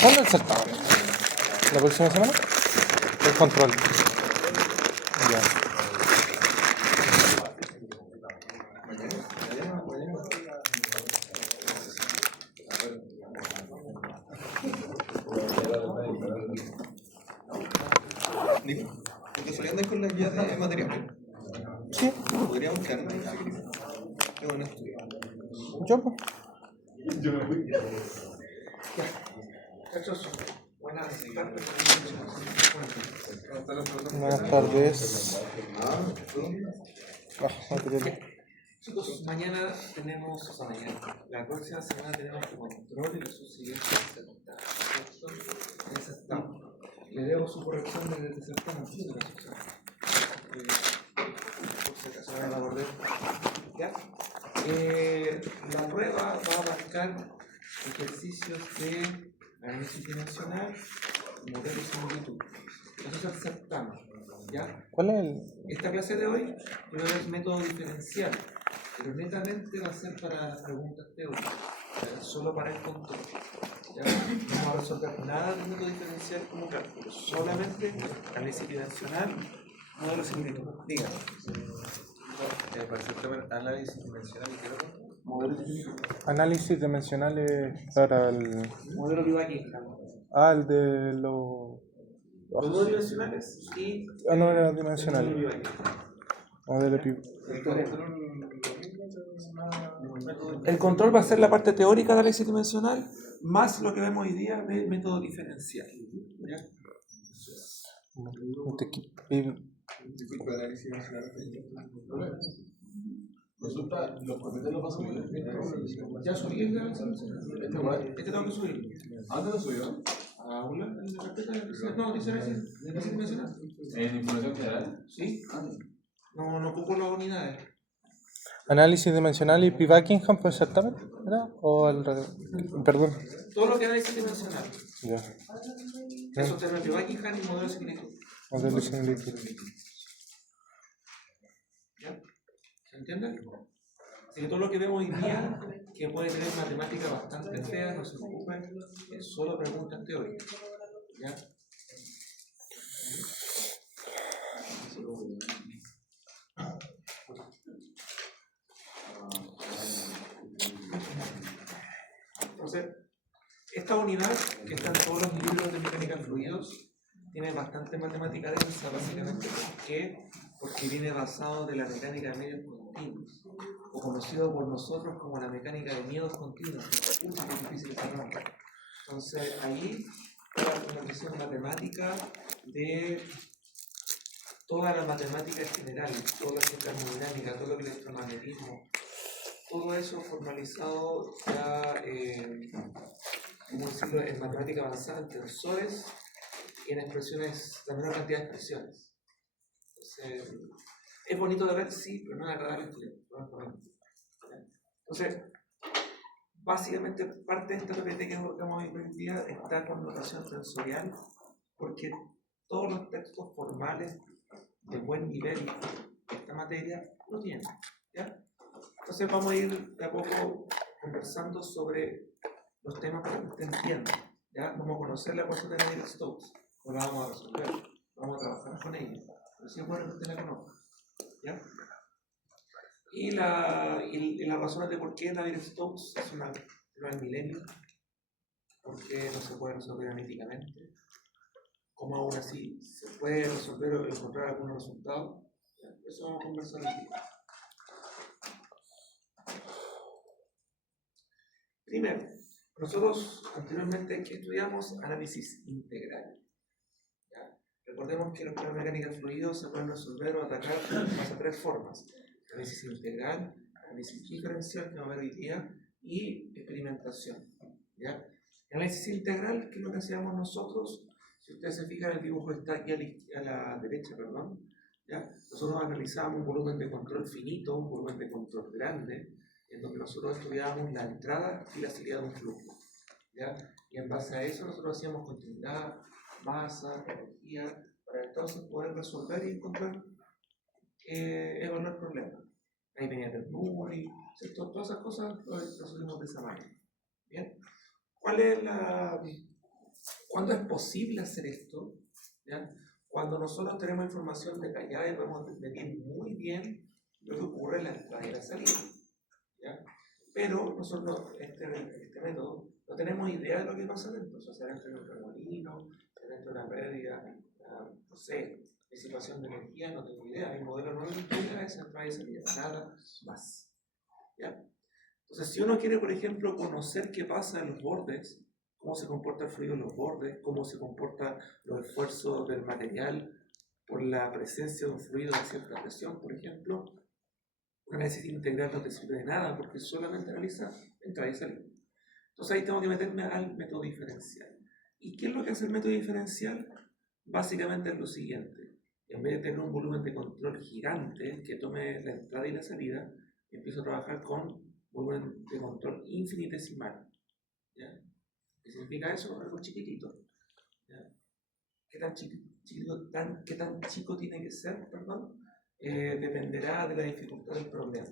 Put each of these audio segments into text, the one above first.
¿Cuándo el certamen? ¿La próxima semana? El control. Ya. Nico, ¿te solían dar con las guías de material? Sí. Podríamos quedarnos si querés. Qué bueno estudio. Yo, pues. Yo me fui. Buenas tardes. Material. Chicos, mañana tenemos, la próxima semana tenemos control y los subsiguientes certamen, ¿cierto? En esa estamos. Le debo su corrección del certamen, por si acaso no la abordé. ¿Ya? La prueba va a abarcar ejercicios de análisis dimensional, modelo y similitud. Eso es el certamen. ¿Ya? ¿Cuál es el...? Esta clase de hoy va a ver método diferencial, pero netamente va a ser para preguntas teóricas, solo para el control. ¿Ya? No vamos a resolver nada del método diferencial como cálculo, solamente análisis dimensional, modelo similitud. Díganme. Para el certamen análisis dimensional y qué otro. Modelo similitud. Análisis dimensionales para el... Modelo Vivaki. el de los... Los modelos dimensionales y... no era dimensional. Modelo pi... El control va a ser la parte teórica de análisis dimensional, más lo que vemos hoy día de método diferencial. ¿Ya? Disculpe, análisis dimensional. Resulta, los profesores los pasan muy Ya subí el análisis dimensional. Este tengo que subir. ¿Antes lo subió? ¿Aula? ¿En la carpeta de análisis? No, dice análisis dimensional. ¿En información general? Sí. No ocupo las unidades. Análisis dimensional y P. Buckingham por certamen, ¿era? ¿O al revés? Perdón. Todo lo que es análisis dimensional. Ya. Eso termina P. Buckingham y modelo de similitud. Modelo similitud. ¿Ya? ¿Se entiende? Así que todo lo que vemos hoy día, que puede tener matemática bastante fea, no se preocupen, es solo preguntas teóricas. ¿Ya? Entonces, esta unidad, que está en todos los libros de mecánica de fluidos, tiene bastante matemática densa, básicamente. ¿Por qué? Porque viene basado de la mecánica de medios continuos, o conocido por nosotros como la mecánica de medios continuos, que es muy difícil de saber. Entonces, ahí está una visión matemática de toda la matemática en general, todo lo que es termodinámica, todo lo que es electromagnetismo, todo eso formalizado ya, ¿cómo decirlo?, en matemática avanzada, en tensores y en expresiones, la menor cantidad de expresiones. Entonces, es bonito de ver, sí, pero no es agradable estudiar. Entonces, básicamente parte de esta PPT que vamos hoy en día está con notación tensorial, porque todos los textos formales de buen nivel de esta materia lo tienen. ¿Ya? Entonces vamos a ir de a poco conversando sobre los temas para que usted entienda. ¿Ya? Vamos a conocer la ecuación de Navier-Stokes, no la vamos a resolver, vamos a trabajar con ella, pero sí es bueno que usted la conozca. ¿Ya? Y las razones de por qué Navier-Stokes es una del milenio, por qué no se puede resolver analíticamente, cómo aún así se puede resolver o encontrar algunos resultados. Eso vamos a conversar aquí. Primero, nosotros anteriormente que estudiamos análisis integral. ¿Ya? Recordemos que los problemas de mecánica de fluidos se pueden resolver o atacar de tres formas: análisis integral, análisis diferencial, que vamos a ver hoy día, y experimentación. ¿Ya? El análisis integral, que es lo que hacíamos nosotros, si ustedes se fijan, el dibujo está aquí a la derecha, perdón. ¿Ya? Nosotros analizábamos un volumen de control finito, un volumen de control grande, en donde nosotros estudiábamos la entrada y la salida de un flujo. ¿Ya? Y en base a eso nosotros hacíamos continuidad, masa, energía, para entonces poder resolver y encontrar, evaluar problemas. Ahí venía Bernoulli, todas todas esas cosas lo resolvemos de esa manera. Bien. ¿Cuál es ¿Cuándo es posible hacer esto? ¿Ya? Cuando nosotros tenemos información detallada y podemos medir muy bien lo que ocurre en la entrada y la salida. ¿Ya? Pero nosotros, este método, no tenemos idea de lo que pasa dentro. O sea, dentro de un remolino, dentro de una pérdida, no sé, disipación de energía, no tengo idea. El modelo no incluye esa entrada y salida, nada más. ¿Ya? Entonces, si uno quiere, por ejemplo, conocer qué pasa en los bordes, cómo se comporta el fluido en los bordes, cómo se comportan los esfuerzos del material por la presencia de un fluido de cierta presión, por ejemplo, un análisis integral no te sirve de nada porque solamente analiza entrada y salida. Entonces ahí tengo que meterme al método diferencial. ¿Y qué es lo que hace el método diferencial? Básicamente es lo siguiente. En vez de tener un volumen de control gigante que tome la entrada y la salida, empiezo a trabajar con volumen de control infinitesimal. ¿Ya? ¿Qué significa eso? Algo chiquitito. ¿Ya? ¿Qué tan chico tiene que ser? Perdón. Dependerá de la dificultad del problema.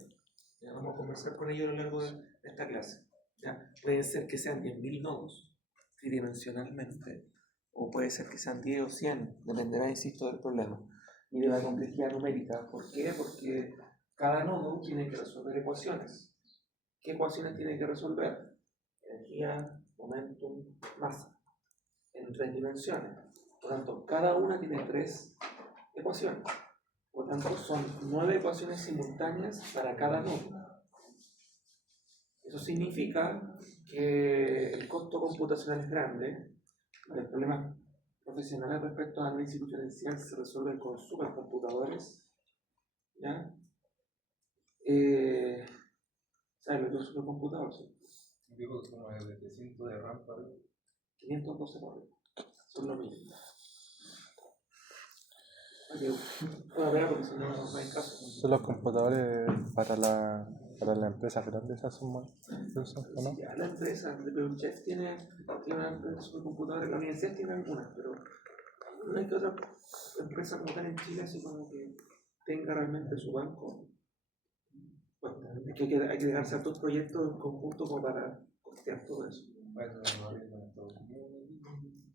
¿Ya? Vamos a conversar con ellos a lo largo de esta clase. ¿Ya? Puede ser que sean 10.000 nodos tridimensionalmente, o puede ser que sean 10 o 100, dependerá, insisto, del problema y de la complejidad numérica. ¿Por qué? Porque cada nodo tiene que resolver ecuaciones. ¿Qué ecuaciones tiene que resolver? Energía, momentum, masa, en 3 dimensiones. Por lo tanto, cada una tiene 3 ecuaciones. Por lo tanto, son 9 ecuaciones simultáneas para cada nodo. Eso significa que el costo computacional es grande. Los problemas profesionales respecto al análisis diferencial se resuelven con supercomputadores. ¿Ya? ¿Sabes lo que es un supercomputador? Digo que como de 700 de RAM para 512 por son lo mismo. Bueno, verá porque si no, no hay caso. Son los computadores para las empresas grandes, hacen más uso, ¿o no? Sí, ya, la empresa de PeoChef tiene una supercomputadora, la universidad tiene algunas, pero no hay que otra empresa como tal en Chile así como que tenga realmente su banco. Bueno, hay que dejarse a todos proyectos en conjunto como para costear todo eso.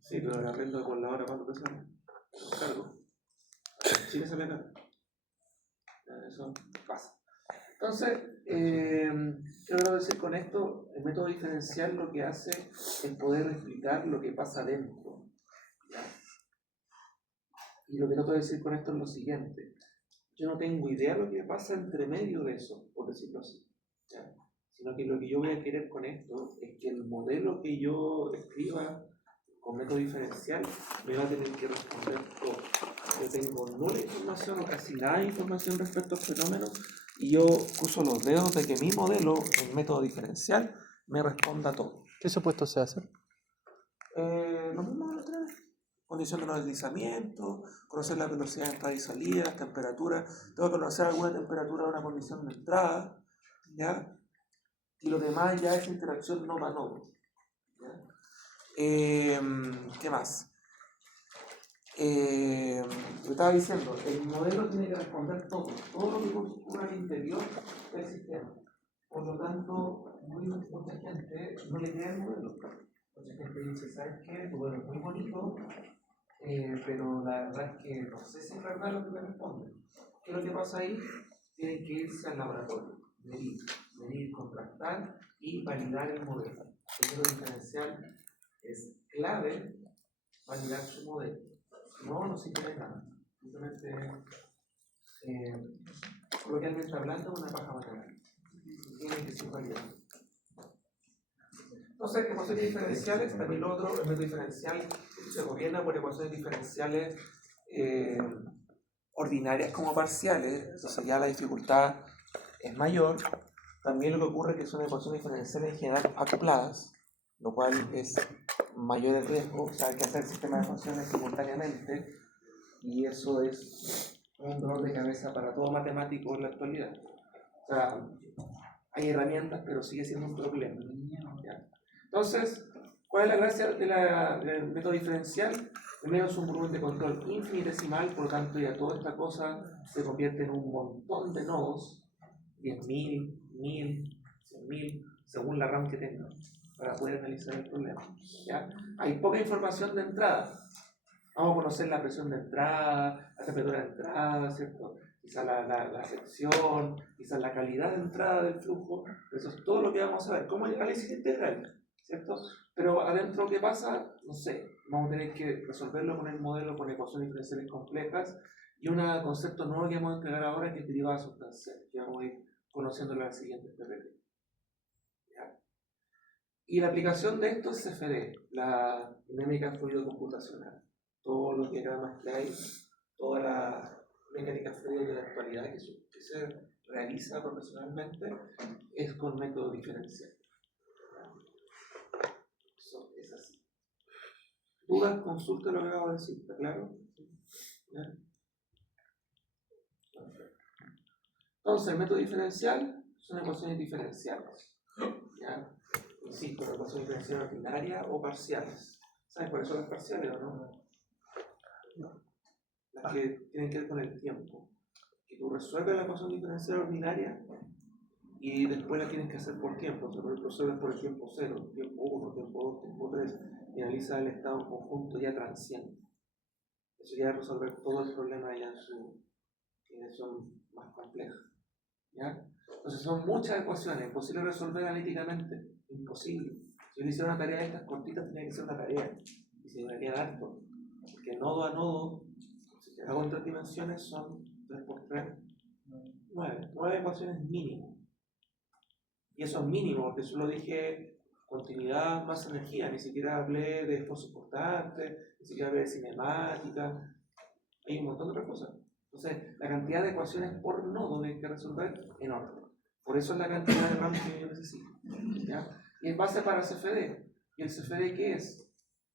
Sí, pero el arrendo por la hora, ¿cuánto te sale? Cargo. Chile sale caro. Eso pasa. Entonces, quiero decir con esto, el método diferencial lo que hace es poder explicar lo que pasa dentro. ¿Ya? Y lo que trato de decir con esto es lo siguiente. Yo no tengo idea de lo que pasa entre medio de eso, por decirlo así. ¿Ya? Sino que lo que yo voy a querer con esto es que el modelo que yo escriba con método diferencial me va a tener que responder todo. Yo tengo nula información o casi nada de información respecto al fenómeno y yo uso los dedos de que mi modelo, el método diferencial, me responda todo. ¿Qué supuestos se hacen? Lo mismo de la otra vez. Condición de no deslizamiento, conocer la velocidad de entrada y salida, temperatura. Tengo que conocer alguna temperatura de una condición de entrada, ¿ya? Y lo demás ya es interacción nodo-nodo. ¿Qué más? Lo estaba diciendo, el modelo tiene que responder todo lo que ocurre al interior del sistema. Por lo tanto, mucha gente no le crea el modelo. Mucha gente dice, ¿sabes qué? Tu modelo es muy bonito, pero la verdad es que no sé si es verdad lo que me responde. ¿Qué es lo que pasa ahí? Tienen que irse al laboratorio, medir, contrastar y validar el modelo. El método diferencial es clave validar su modelo. No sirve de nada. Simplemente, coloquialmente hablando, una paja matemática. Tiene que ser validado. Entonces, ecuaciones diferenciales, también lo otro, el método diferencial se gobierna por ecuaciones diferenciales ordinarias como parciales, entonces ya la dificultad es mayor. También lo que ocurre es que son ecuaciones diferenciales en general acopladas, lo cual es mayor el riesgo, o sea, hay que hacer sistemas de funciones simultáneamente y eso es un dolor de cabeza para todo matemático en la actualidad. O sea, hay herramientas, pero sigue siendo un problema. ¿Ya? Entonces, ¿cuál es la gracia del método diferencial? Primero es un volumen de control infinitesimal, por lo tanto ya toda esta cosa se convierte en un montón de nodos, 10.000, 1.000, 1000, según la RAM que tenga, para poder analizar el problema. ¿Ya? Hay poca información de entrada. Vamos a conocer la presión de entrada, la temperatura de entrada, ¿cierto? Quizás la sección, quizás la calidad de entrada del flujo. Eso es todo lo que vamos a ver. Como el análisis integral, ¿cierto? Pero adentro, ¿qué pasa? No sé. Vamos a tener que resolverlo con el modelo, con ecuaciones diferenciales complejas y un concepto nuevo que vamos a entregar ahora, que es derivada sustancial, que vamos a ir conociendo en las siguientes PPT. ¿Ya? Y la aplicación de esto es CFD, la dinámica fluido computacional. Todo los diagramas que hay, toda la mecánica fluida de la actualidad que se realiza profesionalmente es con método diferencial. Eso es así. ¿Dudas? Consulta lo que acabo de decir, ¿está claro? ¿Ya? Entonces, el método diferencial son ecuaciones diferenciales. ¿Ya? Insisto, la ecuación diferencial ordinaria o parciales. ¿Saben cuáles son las parciales o no? Las que tienen que ver con el tiempo. Que tú resuelves la ecuación diferencial ordinaria y después la tienes que hacer por tiempo. O sea, resuelves por el tiempo 0, tiempo 1, tiempo 2, tiempo 3, y analizas el estado en conjunto ya transiente. Eso ya es resolver todo el problema ya en su dimensión más compleja. ¿Ya? Entonces son muchas ecuaciones, imposible resolver analíticamente, imposible. Si uno hiciera una tarea de estas cortitas, tenía que ser una tarea, y se debería dar harto, porque nodo a nodo, si te hago en 3 dimensiones, son 3 por 3, 9 ecuaciones mínimo. Y eso es mínimo, porque solo dije continuidad más energía, ni siquiera hablé de esfuerzo constante, ni siquiera hablé de cinemática, hay un montón de otras cosas. Entonces, la cantidad de ecuaciones por nodo que hay que resolver es enorme. Por eso es la cantidad de RAM que yo necesito. ¿Ya? Y es base para CFD. ¿Y el CFD qué es?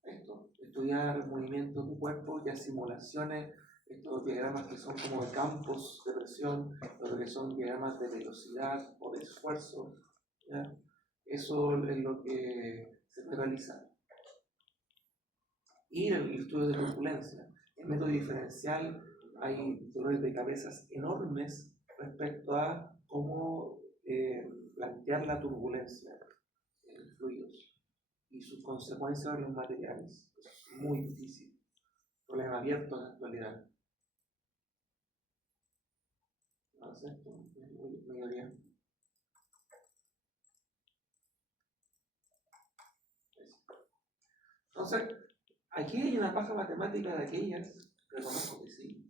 Esto, estudiar movimientos de cuerpo, ya simulaciones, estos diagramas que son como de campos de presión, lo que son diagramas de velocidad o de esfuerzo. ¿Ya? Eso es lo que se puede realizar. Y el estudio de turbulencia. El método diferencial, hay dolores de cabezas enormes respecto a cómo plantear la turbulencia en fluidos y sus consecuencias en los materiales. Es muy difícil. Problema abierto en la actualidad. ¿No es esto? Muy bien. Entonces, aquí hay una paja matemática de aquellas, reconozco que sí,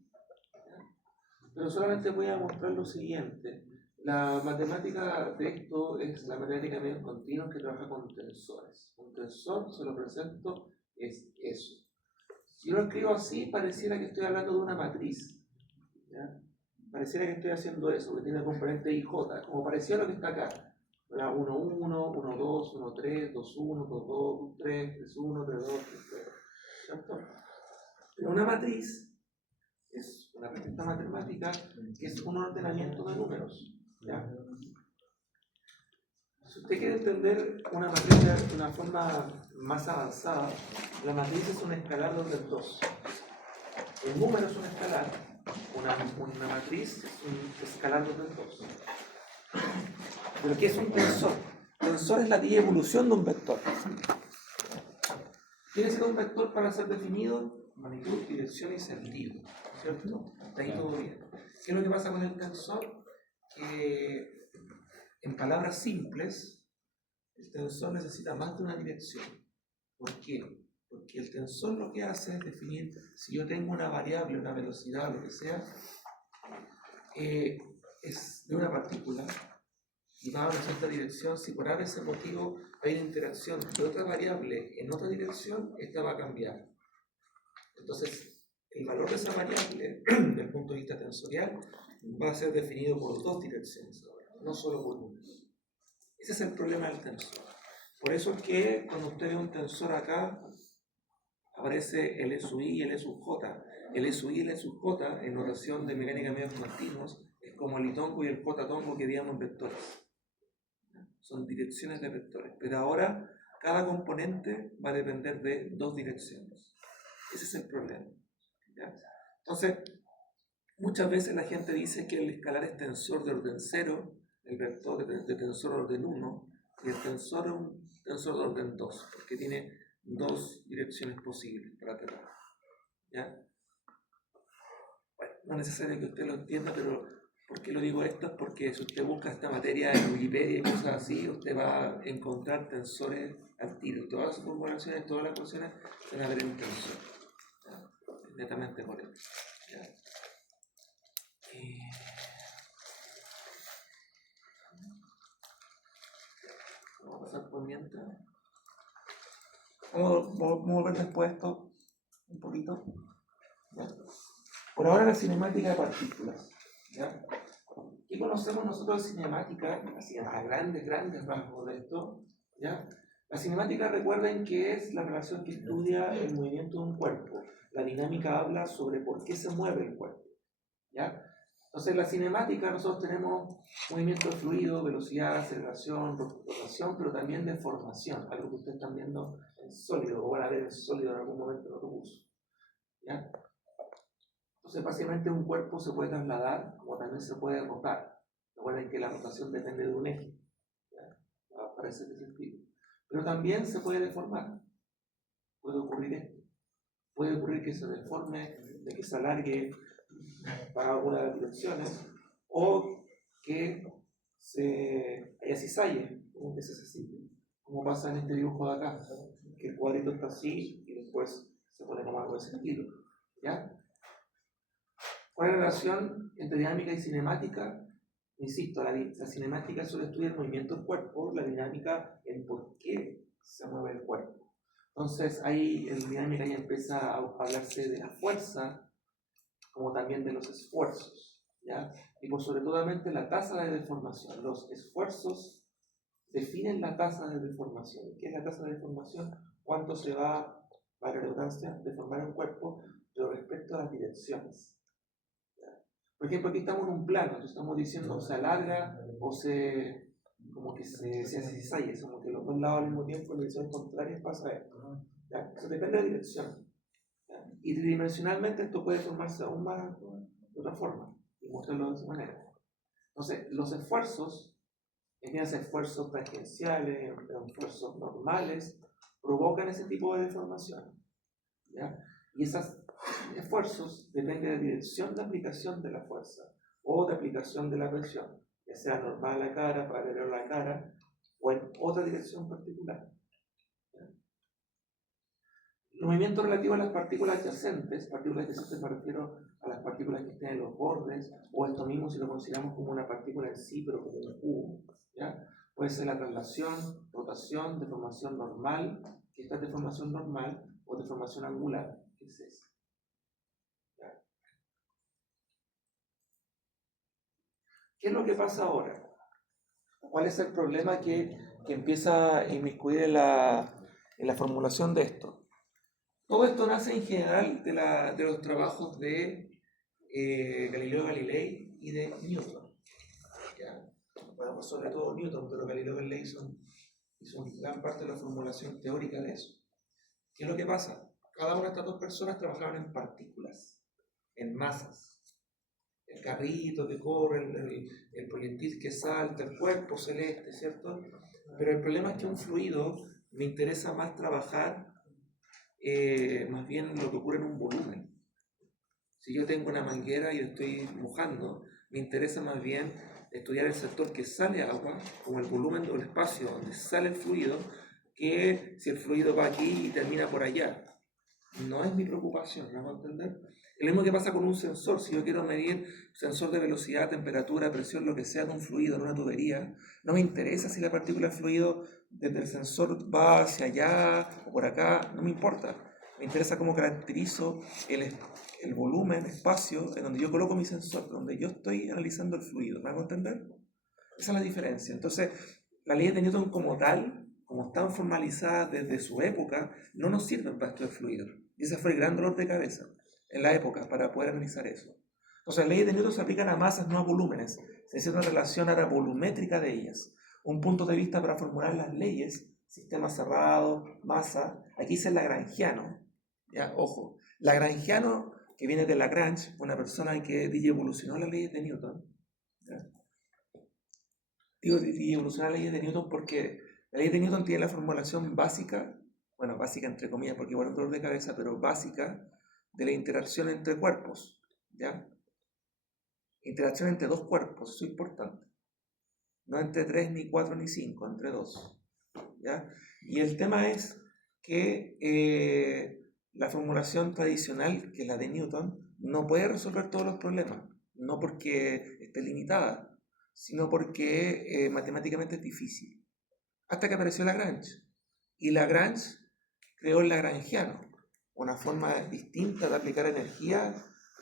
pero solamente voy a mostrar lo siguiente. La matemática de esto es la matemática de medios continuos que trabaja con tensores. Un tensor, se lo presento, es eso. Si yo lo escribo así, pareciera que estoy hablando de una matriz. ¿Ya? Pareciera que estoy haciendo eso, que tiene componente IJ, como parecía lo que está acá. 1, 1, 1, 2, 1, 3, 2, 1, 2, 2, 3, 3, 1, 3, 2, 3, 3. ¿Cierto? Pero una matriz es una respuesta matemática que es un ordenamiento de números. ¿Ya? Si usted quiere entender una matriz de una forma más avanzada, la matriz es un escalar de orden 2. El número es un escalar, una matriz es un escalar de orden 2. Pero ¿qué es un tensor? Tensor es la evolución de un vector. Tiene que ser un vector para ser definido magnitud, dirección y sentido, ¿cierto? Hasta ahí todo bien. ¿Qué es lo que pasa con el tensor? Que en palabras simples, el tensor necesita más de una dirección. ¿Por qué? Porque el tensor lo que hace es definir si yo tengo una variable, una velocidad, lo que sea, es de una partícula y va a una cierta dirección. Si por ese motivo hay una interacción de otra variable en otra dirección, esta va a cambiar. Entonces, el valor de esa variable, desde el punto de vista tensorial, va a ser definido por 2 direcciones ahora, no solo por una. Ese es el problema del tensor. Por eso es que cuando usted ve un tensor acá, aparece el E sub i y el E sub j. El E sub i y el E sub j, en notación de mecánica de medios continuos, es como el I tongo y el J tongo que veíamos en vectores. Son direcciones de vectores. Pero ahora, cada componente va a depender de 2 direcciones. Ese es el problema. ¿Ya? Entonces, muchas veces la gente dice que el escalar es tensor de orden 0 el vector de tensor orden 1 y el tensor es un tensor de orden 2, porque tiene dos direcciones posibles para tratar. ¿Ya? Bueno, no es necesario que usted lo entienda, pero ¿por qué lo digo esto? Es porque si usted busca esta materia en Wikipedia y cosas así, usted va a encontrar tensores al tiro. Todas las formulaciones, todas las ecuaciones van a ver un tensor. ¿Ya? Netamente por eso. ¿Ya? Vamos a pasar por mientras. Vamos a ver después esto un poquito. ¿Ya? Por ahora la cinemática de partículas. ¿Ya? ¿Qué conocemos nosotros de cinemática? Así a grandes rasgos de esto. ¿Ya? La cinemática, recuerden que es la relación que estudia el movimiento de un cuerpo. La dinámica habla sobre por qué se mueve el cuerpo. ¿Ya? Entonces, en la cinemática nosotros tenemos movimiento de fluido, velocidad, aceleración, rotación, pero también deformación, algo que ustedes están viendo en sólido, o van a ver en sólido en algún momento en otro curso. ¿Ya? Entonces, básicamente un cuerpo se puede trasladar, como también se puede rotar. Recuerden que la rotación depende de un eje. ¿Ya? Parece que se explica. Pero también se puede deformar. Puede ocurrir esto. Puede ocurrir que se deforme, de que se alargue para alguna de las direcciones, o que haya cizalle, como que se así, como pasa en este dibujo de acá, que el cuadrito está así y después se pone como algo de ese estilo. ¿Ya? ¿Cuál es la relación entre dinámica y cinemática? Insisto, la cinemática solo estudia el movimiento del cuerpo, la dinámica el por qué se mueve el cuerpo. Entonces ahí en dinámica ya empieza a hablarse de la fuerza, como también de los esfuerzos, ¿ya? Y por sobre todo la tasa de deformación. Los esfuerzos definen la tasa de deformación. ¿Qué es la tasa de deformación? ¿Cuánto se va, para la redundancia, deformar un cuerpo, pero respecto a las direcciones? ¿Ya? Por ejemplo, aquí estamos en un plano, entonces estamos diciendo se alarga o como que se cizalle, como que los dos lados al mismo tiempo en direcciones contrarias pasa esto. ¿Ya? Eso depende de la dirección. Y tridimensionalmente esto puede formarse aún más de otra forma y mostrarlo de esa manera. Entonces, los esfuerzos, esfuerzos tangenciales, esfuerzos normales, provocan ese tipo de deformación. ¿Ya? Y esos esfuerzos dependen de la dirección de aplicación de la fuerza o de aplicación de la presión, ya sea normal a la cara, paralelo a la cara, o en otra dirección particular. El movimiento relativo a las partículas adyacentes me refiero a las partículas que estén en los bordes, o esto mismo si lo consideramos como una partícula en sí, pero como un cubo. ¿Ya? Puede ser la traslación, rotación, deformación normal, que esta es deformación normal, o deformación angular, que es esa. ¿Ya? ¿Qué es lo que pasa ahora? ¿Cuál es el problema que empieza a inmiscuir en la formulación de esto? Todo esto nace en general de los trabajos de Galileo Galilei y de Newton. ¿Ya? Bueno, sobre todo Newton, pero Galileo Galilei hizo gran parte de la formulación teórica de eso. ¿Qué es lo que pasa? Cada una de estas dos personas trabajaban en partículas, en masas. El carrito que corre, el proyectil que salta, el cuerpo celeste, ¿cierto? Pero el problema es que un fluido me interesa más trabajar más bien lo que ocurre en un volumen. Si yo tengo una manguera y estoy mojando, me interesa más bien estudiar el sector que sale agua, como el volumen o el espacio donde sale el fluido, que si el fluido va aquí y termina por allá. No es mi preocupación, ¿me van a entender? Lo mismo que pasa con un sensor. Si yo quiero medir sensor de velocidad, temperatura, presión, lo que sea de un fluido en una tubería, no me interesa si la partícula del fluido desde el sensor va hacia allá o por acá, no me importa. Me interesa cómo caracterizo el volumen, el espacio en donde yo coloco mi sensor, donde yo estoy analizando el fluido. ¿Me hago entender? Esa es la diferencia. Entonces, las leyes de Newton como tal, como están formalizadas desde su época, no nos sirven para estudiar fluidos. Y ese fue el gran dolor de cabeza en la época para poder analizar eso. Entonces, las leyes de Newton se aplican a masas, no a volúmenes. Se necesita una relación ahora volumétrica de ellas. Un punto de vista para formular las leyes, sistema cerrado, masa. Aquí dice Lagrangiano. ¿Ya? Ojo, Lagrangiano, que viene de Lagrange, una persona que evolucionó las leyes de Newton. ¿Ya? Digo, y evolucionar las leyes de Newton porque la ley de Newton tiene la formulación básica, bueno, básica entre comillas, porque igual es un dolor de cabeza, pero básica de la interacción entre cuerpos, ¿ya? Interacción entre dos cuerpos, eso es importante. No entre 3, ni 4, ni 5, entre 2, ¿ya? Y el tema es que la formulación tradicional, que es la de Newton, no puede resolver todos los problemas, no porque esté limitada, sino porque matemáticamente es difícil. Hasta que apareció Lagrange. Y Lagrange creó el lagrangiano, una forma distinta de aplicar energía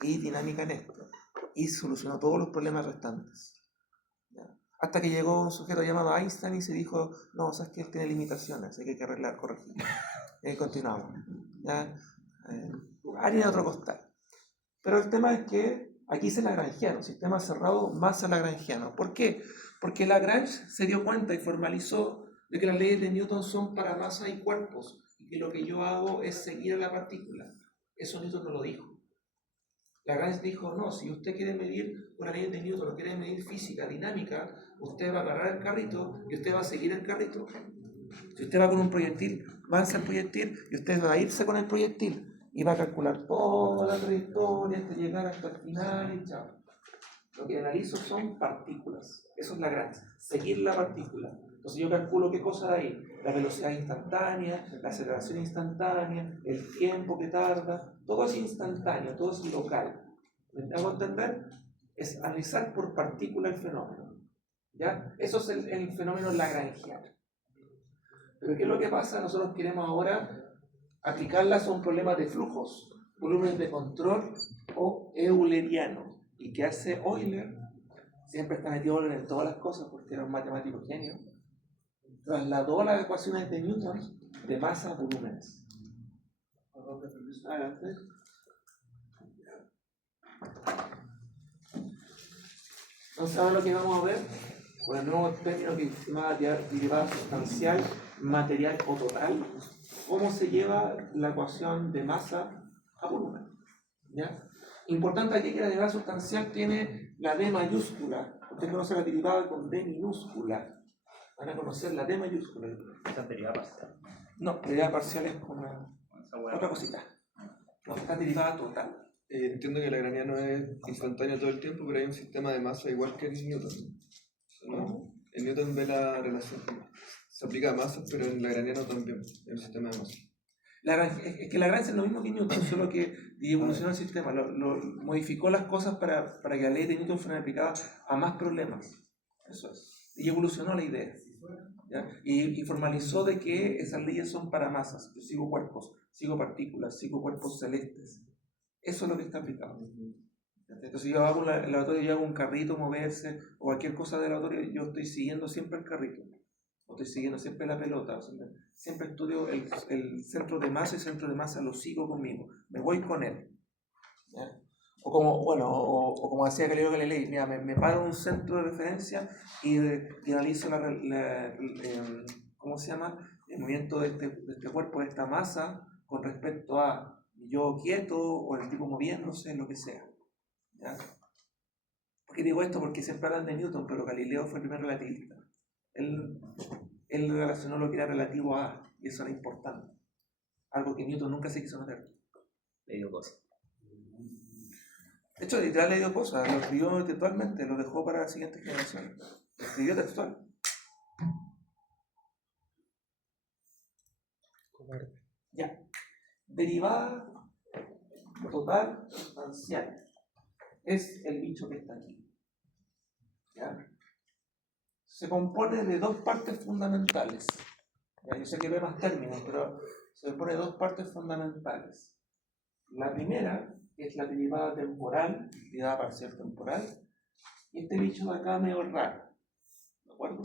y dinámica en esto. Y solucionó todos los problemas restantes. ¿Ya? Hasta que llegó un sujeto llamado Einstein y se dijo, no, sabes que él tiene limitaciones, hay que arreglar, corregir. Y continuamos. ¿Ya? Harina de otro costal. Pero el tema es que aquí es el lagrangiano, sistema cerrado más el lagrangiano. ¿Por qué? Porque Lagrange se dio cuenta y formalizó de que las leyes de Newton son para masa y cuerpos y que lo que yo hago es seguir a la partícula. Eso Newton no lo dijo. Lagrange dijo, no, si usted quiere medir una ley de Newton o quiere medir física, dinámica, usted va a agarrar el carrito y usted va a seguir el carrito. Si usted va con un proyectil, avanza el proyectil y usted va a irse con el proyectil y va a calcular toda la trayectoria hasta llegar hasta el final y chao. Lo que analizo son partículas. Eso es Lagrange, seguir la partícula. Entonces yo calculo qué cosa hay ahí. La velocidad instantánea, la aceleración instantánea, el tiempo que tarda, todo es instantáneo, todo es local. ¿Me hago entender? Es analizar por partícula el fenómeno. ¿Ya? Eso es el fenómeno lagrangiano. Pero ¿qué es lo que pasa? Nosotros queremos ahora aplicarlas a un problema de flujos, volúmenes de control o euleriano. ¿Y qué hace Euler? Siempre está metido Euler en todas las cosas porque era un matemático genio. Trasladó las ecuaciones de Newton de masa a volúmenes. Adelante. Entonces ahora lo que vamos a ver, con el nuevo término que se llama derivada sustancial, material o total, cómo se lleva la ecuación de masa a volumen. ¿Ya? Importante aquí que la derivada sustancial tiene la D mayúscula. Usted conoce la derivada con D minúscula. Van a conocer la D mayúscula. ¿Esa es derivada parcial? No, derivada parcial es como otra cosita. No, está derivada total. Entiendo que el lagrangiano es instantáneo todo el tiempo, pero hay un sistema de masa igual que en Newton. ¿No? En Newton ve la relación. Se aplica a masas, pero en lagrangiano también hay un sistema de masa. Es que Lagrange es lo mismo que Newton, solo que evolucionó el sistema, modificó las cosas para que la ley de Newton fuera aplicada a más problemas. Eso es. Y evolucionó la idea. ¿Ya? Y formalizó de que esas leyes son para masas. Yo sigo cuerpos, sigo partículas, sigo cuerpos celestes. Eso es lo que está aplicado. Entonces yo hago el laboratorio, yo hago un carrito moverse o cualquier cosa del laboratorio, yo estoy siguiendo siempre el carrito. O estoy siguiendo siempre la pelota. Siempre estudio el centro de masa y el centro de masa lo sigo conmigo. Me voy con él. ¿Ya? O como decía Galileo Galilei, mira, me paro en un centro de referencia y analizo ¿cómo se llama? El movimiento de este cuerpo, de esta masa, con respecto a yo quieto o el tipo moviéndose, lo que sea. ¿Ya? ¿Por qué digo esto? Porque siempre hablan de Newton, pero Galileo fue el primer relativista. Él relacionó lo que era relativo a, y eso era importante. Algo que Newton nunca se quiso meter. Le dio cosas. De hecho, literal le dio cosas, lo escribió textualmente, lo dejó para la siguiente generación. Lo escribió textual. Ya. Derivada total sustancial. Es el bicho que está aquí. ¿Ya? Se compone de dos partes fundamentales. Ya, yo sé que ve más términos, pero se compone de dos partes fundamentales. La primera es la derivada temporal, derivada parcial temporal, y este bicho de acá medio raro, ¿de acuerdo?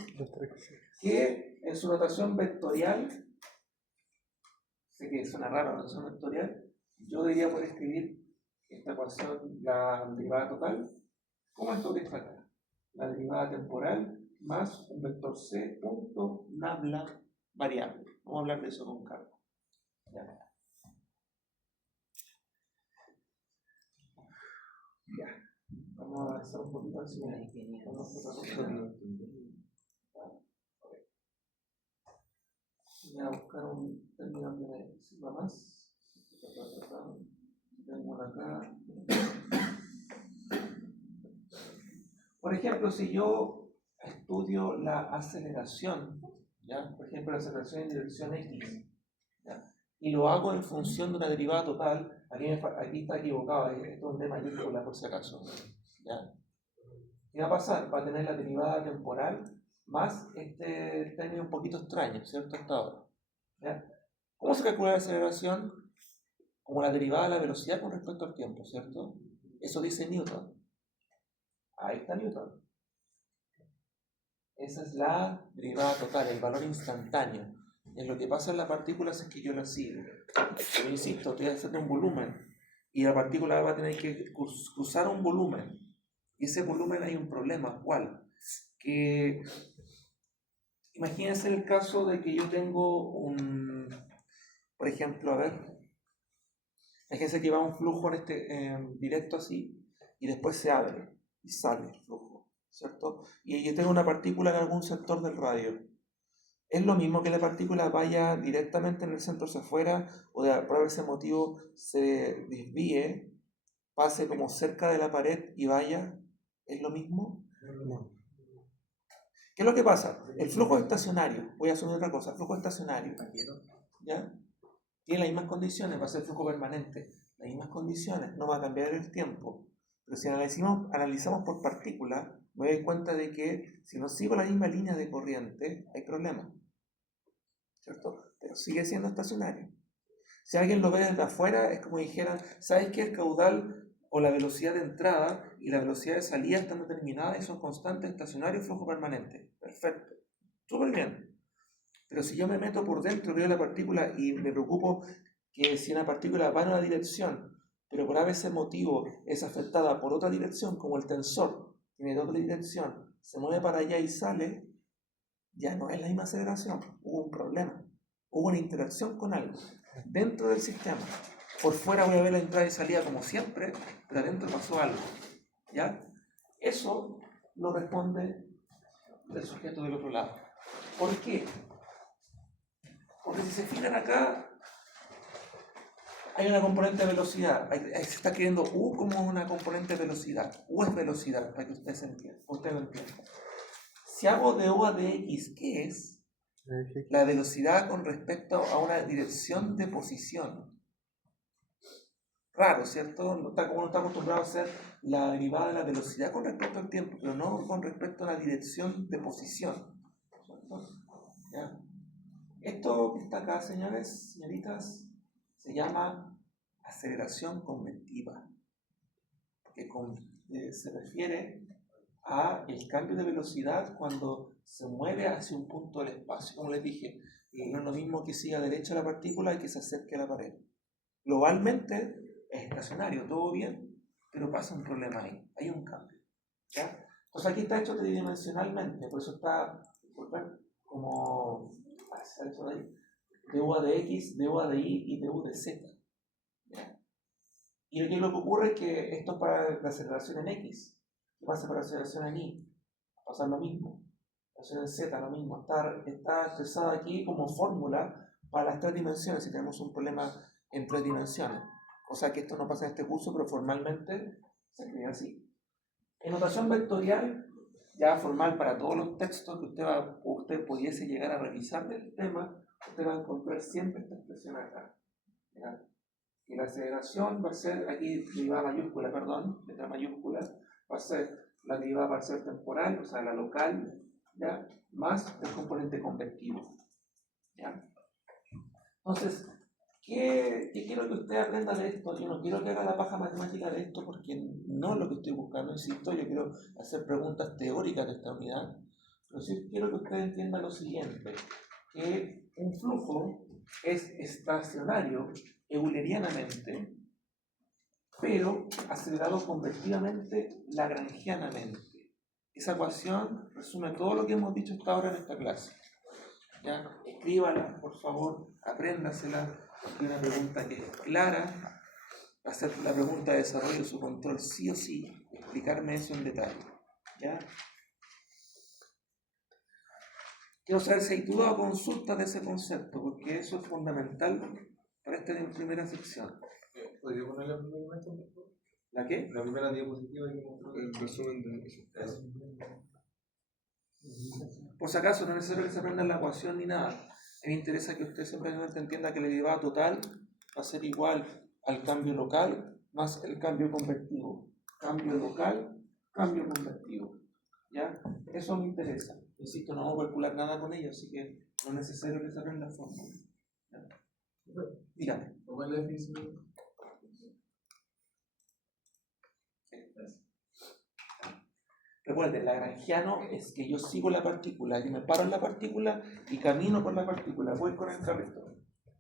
Que en su notación vectorial, sé que suena raro la notación vectorial, yo debería poder escribir esta ecuación, la derivada total, como esto que está acá, la derivada temporal más un vector c punto nabla variable. Vamos a hablar de eso con calma. Ya. Vamos a avanzar un poquito al siguiente. Voy a buscar un término que me sirva más. Tengo uno acá. Por ejemplo, si yo estudio la aceleración, ¿ya? Por ejemplo, la aceleración en dirección X, ¿ya? Y lo hago en función de una derivada total, aquí está equivocado, esto es un D mayúscula por si acaso, ¿ya? ¿Qué va a pasar? Va a tener la derivada temporal más este término un poquito extraño, ¿cierto? Hasta ahora, ¿ya? ¿Cómo se calcula la aceleración? Como la derivada de la velocidad con respecto al tiempo, ¿cierto? Eso dice Newton. Ahí está Newton. Esa es la derivada total, el valor instantáneo. En lo que pasa en la partícula es que yo la sigo. Pero insisto, estoy haciendo un volumen y la partícula va a tener que cruzar un volumen. Y ese volumen hay un problema. ¿Cuál? Que imagínense el caso de que yo tengo por ejemplo, a ver, imagínense que va un flujo directo así y después se abre y sale el flujo, ¿cierto? Y yo tengo una partícula en algún sector del radio. ¿Es lo mismo que la partícula vaya directamente en el centro hacia afuera o por ese motivo se desvíe, pase como cerca de la pared y vaya? ¿Es lo mismo? No. ¿Qué es lo que pasa? El flujo estacionario, voy a asumir otra cosa, el flujo estacionario, ¿ya? Tiene las mismas condiciones, va a ser flujo permanente, las mismas condiciones, no va a cambiar el tiempo. Pero si analizamos por partícula, me doy cuenta de que si no sigo la misma línea de corriente, hay problemas, ¿cierto? Pero sigue siendo estacionario. Si alguien lo ve desde afuera, es como dijeran, ¿sabes qué? El caudal o la velocidad de entrada y la velocidad de salida están determinadas y son constantes, estacionario y flujo permanente. Perfecto. Súper bien. Pero si yo me meto por dentro, veo la partícula y me preocupo que si una partícula va en una dirección, pero por ese motivo es afectada por otra dirección, como el tensor, tiene otra dirección, se mueve para allá y sale, ya no es la misma aceleración, hubo un problema, hubo una interacción con algo dentro del sistema. Por fuera voy a ver la entrada y salida como siempre, pero adentro pasó algo, ¿ya? Eso lo responde el sujeto del otro lado. ¿Por qué? Porque si se fijan acá, hay una componente de velocidad. Se está escribiendo U como una componente de velocidad. U es velocidad, para que ustedes entiendan. Usted lo entienda. Si hago de U a de X, ¿qué es? La velocidad con respecto a una dirección de posición. Raro, ¿cierto? Como uno está acostumbrado a hacer la derivada de la velocidad con respecto al tiempo, pero no con respecto a la dirección de posición. ¿Ya? Esto que está acá, señores, señoritas, se llama aceleración convectiva, que se refiere a el cambio de velocidad cuando se mueve hacia un punto del espacio. Como les dije, no es lo mismo que siga derecha la partícula y que se acerque a la pared. Globalmente es estacionario, todo bien, pero pasa un problema ahí, hay un cambio, ¿ya? Entonces aquí está hecho tridimensionalmente, por eso está como de U a de X, de U a de Y y de U de Z. ¿Ya? Y aquí lo que ocurre es que esto es para la aceleración en X, ¿qué pasa para la aceleración en Y? Va a pasar lo mismo. La aceleración en Z, lo mismo. Está expresada aquí como fórmula para las tres dimensiones, si tenemos un problema en tres dimensiones. O sea que esto no pasa en este curso, pero formalmente se escribe así. En notación vectorial, ya formal para todos los textos que usted pudiese llegar a revisar del tema, usted va a encontrar siempre esta expresión acá. ¿Ya? Y la aceleración va a ser, aquí derivada mayúscula, perdón, letra mayúscula, va a ser la derivada parcial temporal, o sea, la local, ¿ya? Más el componente convectivo. ¿Ya? Entonces, ¿qué quiero que usted aprenda de esto? Yo no quiero que haga la paja matemática de esto porque no es lo que estoy buscando, insisto, yo quiero hacer preguntas teóricas de esta unidad, pero sí quiero que usted entienda lo siguiente, que un flujo es estacionario eulerianamente, pero acelerado convectivamente lagrangianamente. Esa ecuación resume todo lo que hemos dicho hasta ahora en esta clase. ¿Ya? Escríbala, por favor, apréndasela. Hay una pregunta que es clara, hacer la pregunta de desarrollo de su control sí o sí, explicarme eso en detalle. ¿Ya? Quiero saber si hay duda o consulta de ese concepto, porque eso es fundamental para esta primera sección. ¿Podría poner la primera imagen, por favor? ¿La qué? La primera diapositiva que mostró. El resumen de eso. Por si acaso, no es necesario que se aprendan la ecuación ni nada. A mí me interesa que usted simplemente entienda que la derivada total va a ser igual al cambio local más el cambio convertido. Cambio local, cambio convertido. ¿Ya? Eso me interesa. Insisto, no vamos a calcular nada con ello, así que no es necesario que se aprendan la fórmula. ¿Ya? Dígame. ¿Cómo es la definición? Recuerden, lagrangiano es que yo sigo la partícula, yo me paro en la partícula y camino por la partícula, voy con el carrito.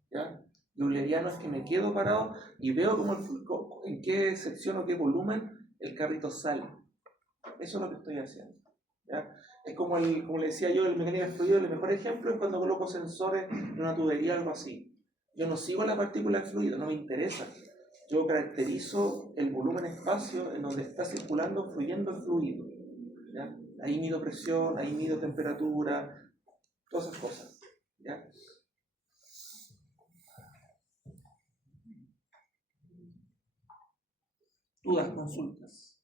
¿Ya? Y euleriano es que me quedo parado y veo en qué sección o qué volumen el carrito sale. Eso es lo que estoy haciendo. ¿Ya? Es como le decía yo, el mecánica de fluido, el mejor ejemplo es cuando coloco sensores en una tubería o algo así. Yo no sigo la partícula del fluido, no me interesa. Yo caracterizo el volumen espacio en donde está circulando, fluyendo el fluido. ¿Ya? Ahí mido presión, ahí mido temperatura, todas esas cosas. ¿Ya? Dudas, consultas.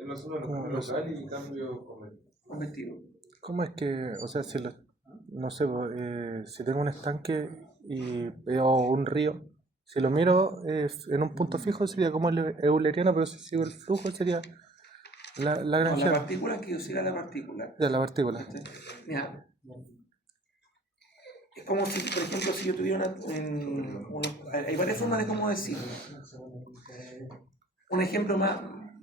En la zona local y cambio Convertido. ¿Cómo es que, o sea, no sé, si tengo un estanque y veo un río, si lo miro en un punto fijo sería como el euleriano, pero si sigo el flujo sería la Con la granjera. partícula es que yo siga la partícula. Ya, la partícula. Mira, es como si, por ejemplo, si yo tuviera hay varias formas de cómo decirlo. Un ejemplo más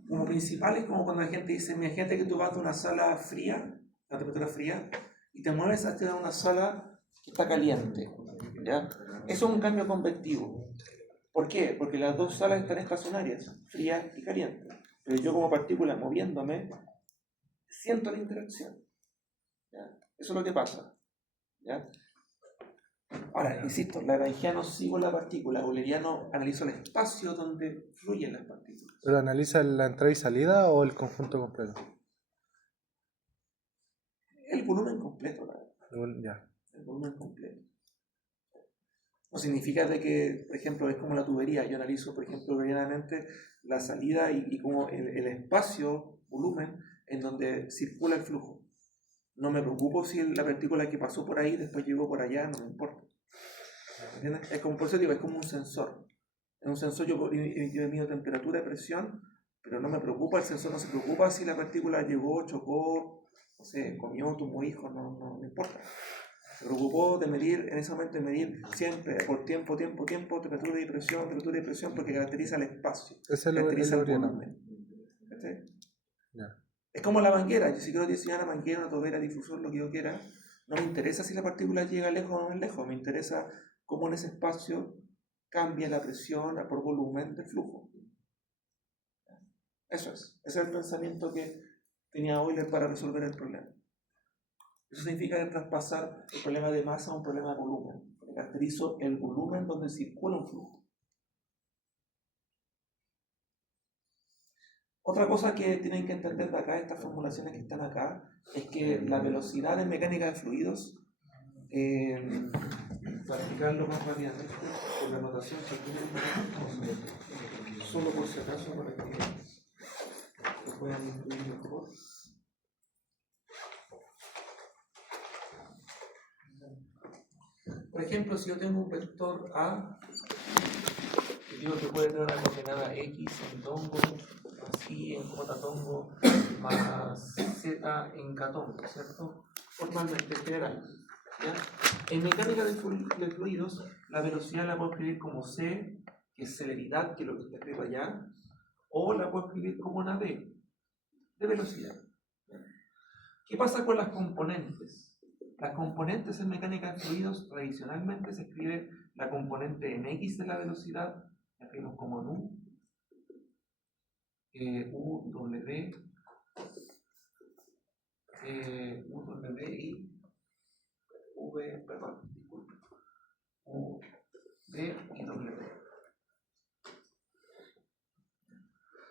como principal es como cuando la gente dice, mira, gente que tú vas de una sala fría, una temperatura fría, y te mueves hacia una sala que está caliente. ¿Ya? Eso es un cambio convectivo. ¿Por qué? Porque las dos salas están estacionarias, fría y caliente. Pero yo como partícula moviéndome, siento la interacción. ¿Ya? Eso es lo que pasa. ¿Ya? Ahora, insisto, lagrangiano sigo la partícula, euleriano analizo el espacio donde fluyen las partículas. ¿Pero analiza la entrada y salida o el conjunto completo? El volumen completo, la verdad. Ya. El volumen completo. No significa de que, por ejemplo, es como la tubería. Yo analizo, por ejemplo, eulerianamente la salida y como el espacio, volumen, en donde circula el flujo. No me preocupo si la partícula que pasó por ahí después llegó por allá, no me importa. ¿Entiendes? Es como, por eso digo, es como un sensor. En un sensor yo mido temperatura y presión, pero no me preocupa, el sensor no se preocupa si la partícula llegó, chocó, no sé, comió, tuvo hijos, no importa. Se preocupó de medir, en ese momento de medir siempre por tiempo, temperatura y presión, porque caracteriza el espacio, Es el caracteriza el euleriano. volumen. ¿Cachai? Ya. Es como la manguera. Yo si quiero diseñar una manguera, una tobera, difusor, lo que yo quiera, no me interesa si la partícula llega lejos o no lejos, me interesa cómo en ese espacio cambia la presión por volumen del flujo. Eso es. Ese es el pensamiento que tenía Euler para resolver el problema. Eso significa traspasar el problema de masa a un problema de volumen. Caracterizo el volumen donde circula un flujo. Otra cosa que tienen que entender de acá, estas formulaciones que están acá, es que la velocidad en mecánica de fluidos, para explicarlo más rápidamente, por la notación que tienen, solo por si acaso, para que lo puedan incluir mejor. Por ejemplo, si yo tengo un vector A, y digo que puede tener una coordenada X en tongo, más Y en J tongo, más Z en K tongo, ¿cierto? Formalmente general. ¿Ya? En mecánica de fluidos, la velocidad la puedo escribir como C, que es celeridad, que es lo que está escrito allá, o la puedo escribir como una V, de velocidad. ¿Qué pasa con las componentes? Las componentes en mecánica de fluidos tradicionalmente se escribe la componente en X de la velocidad, la escribimos como en U, W, y V, perdón, disculpe, U, V y W.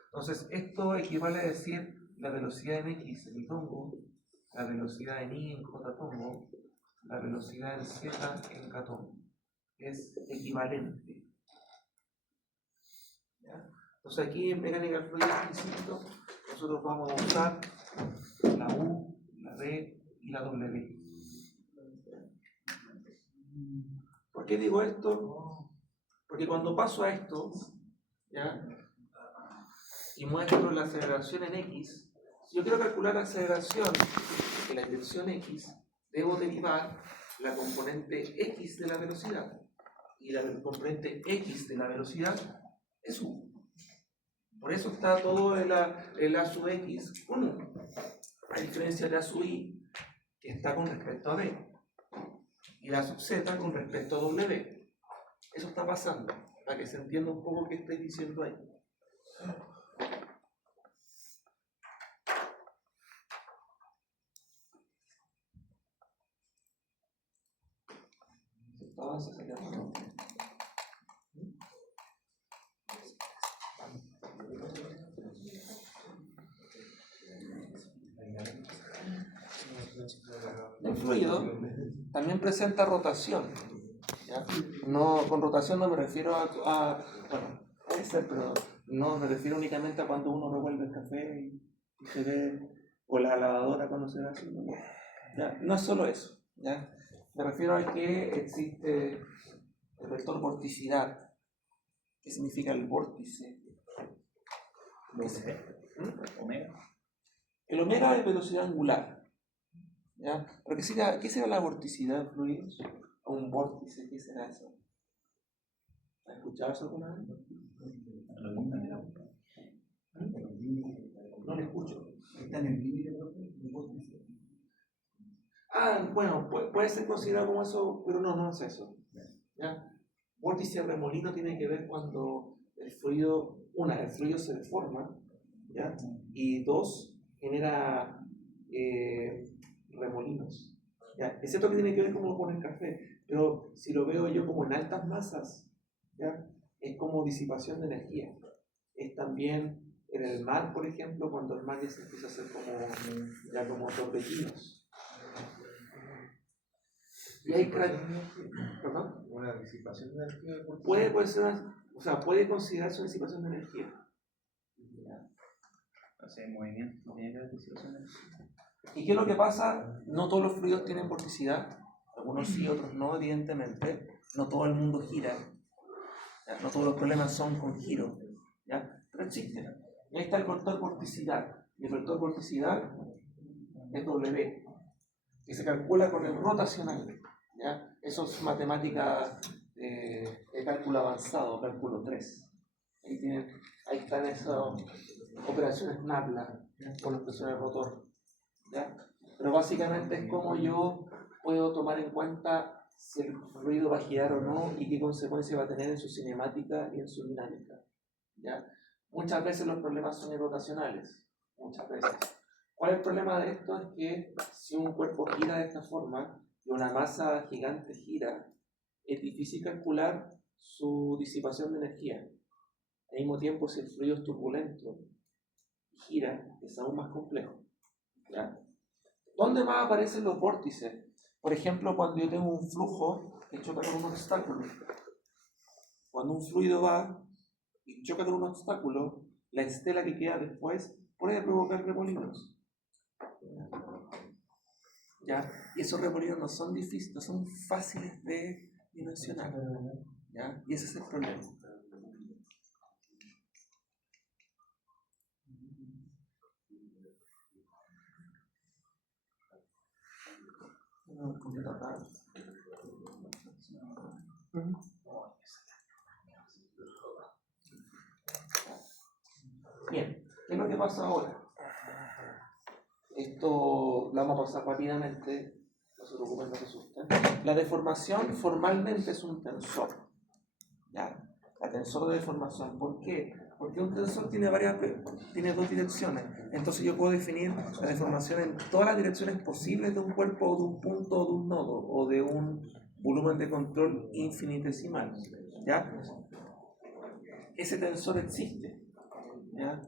Entonces, esto equivale a decir la velocidad en X en mi tongo la velocidad en I en J tomo, la velocidad en Z en K tomo. Es equivalente. ¿Ya? Entonces aquí en mecánica del fluido explícito nosotros vamos a usar la U, la V y la W. ¿Por qué digo esto? Porque cuando paso a esto, ¿ya? Y muestro la aceleración en X, si yo quiero calcular la aceleración en la dirección X, debo derivar la componente X de la velocidad. Y la componente X de la velocidad es U. Por eso está todo el A sub X con U. A diferencia de A sub I, que está con respecto a B. Y la sub Z con respecto a W. Eso está pasando, para que se entienda un poco qué estoy diciendo ahí. El fluido también presenta rotación. ¿Ya? No, con rotación no me refiero bueno, puede ser, pero no me refiero únicamente a cuando uno revuelve el café y se ve, o la lavadora cuando se ve así. ¿Ya? No es solo eso. ¿Ya? Me refiero a que existe el vector vorticidad. ¿Qué significa el vórtice? Omega. El omega es velocidad angular. ¿Ya? Pero ¿qué será la vorticidad, Luis? ¿O un vórtice? ¿Qué será eso? ¿Has escuchado eso alguna vez? No le escucho. Está en el límite del vórtice. Bueno, puede ser considerado como eso, pero no es eso. ¿Ya? Vórtice remolino tiene que ver cuando el fluido se deforma, ¿ya? Y dos, genera remolinos. ¿Ya? Es cierto que tiene que ver como con el café, pero si lo veo yo como en altas masas, ¿ya? Es como disipación de energía. Es también en el mar, por ejemplo, cuando el mar ya se empieza a hacer como torbellinos. Y hay ¿perdón? Una disipación de energía. Puede ser puede considerarse una disipación de energía. O sea, el movimiento no tiene que ver con situaciones. ¿Y qué es lo que pasa? No todos los fluidos tienen vorticidad, algunos sí, otros no, evidentemente. No todo el mundo gira, ¿ya? No todos los problemas son con giro, ¿ya? Pero existen. Y ahí está el vector vorticidad. Y el vector vorticidad es W, que se calcula con el rotacional, ¿ya? Eso es matemática de cálculo avanzado, cálculo 3. Ahí están esas operaciones NAPLA con los presiones rotor. ¿Ya? Pero básicamente es como yo puedo tomar en cuenta si el fluido va a girar o no y qué consecuencia va a tener en su cinemática y en su dinámica. ¿Ya? Muchas veces los problemas son irrotacionales, muchas veces. ¿Cuál es el problema de esto? Es que si un cuerpo gira de esta forma y una masa gigante gira, es difícil calcular su disipación de energía. Al mismo tiempo, si el fluido es turbulento y gira, es aún más complejo. ¿Ya? ¿Dónde más aparecen los vórtices? Por ejemplo, cuando yo tengo un flujo que choca con un obstáculo. Cuando un fluido va y choca con un obstáculo, la estela que queda después puede provocar remolinos. ¿Ya? Y esos remolinos no son difíciles, no son fáciles de dimensionar. ¿Ya? Y ese es el problema. Bien, ¿qué es lo que pasa ahora? Esto lo vamos a pasar rápidamente, no se preocupen, no se asusten. La deformación formalmente es un tensor. ¿Ya? La tensor de deformación. ¿Por qué? Porque un tensor tiene dos direcciones. Entonces yo puedo definir la deformación en todas las direcciones posibles de un cuerpo o de un punto o de un nodo o de un volumen de control infinitesimal. ¿Ya? Ese tensor existe. ¿Ya?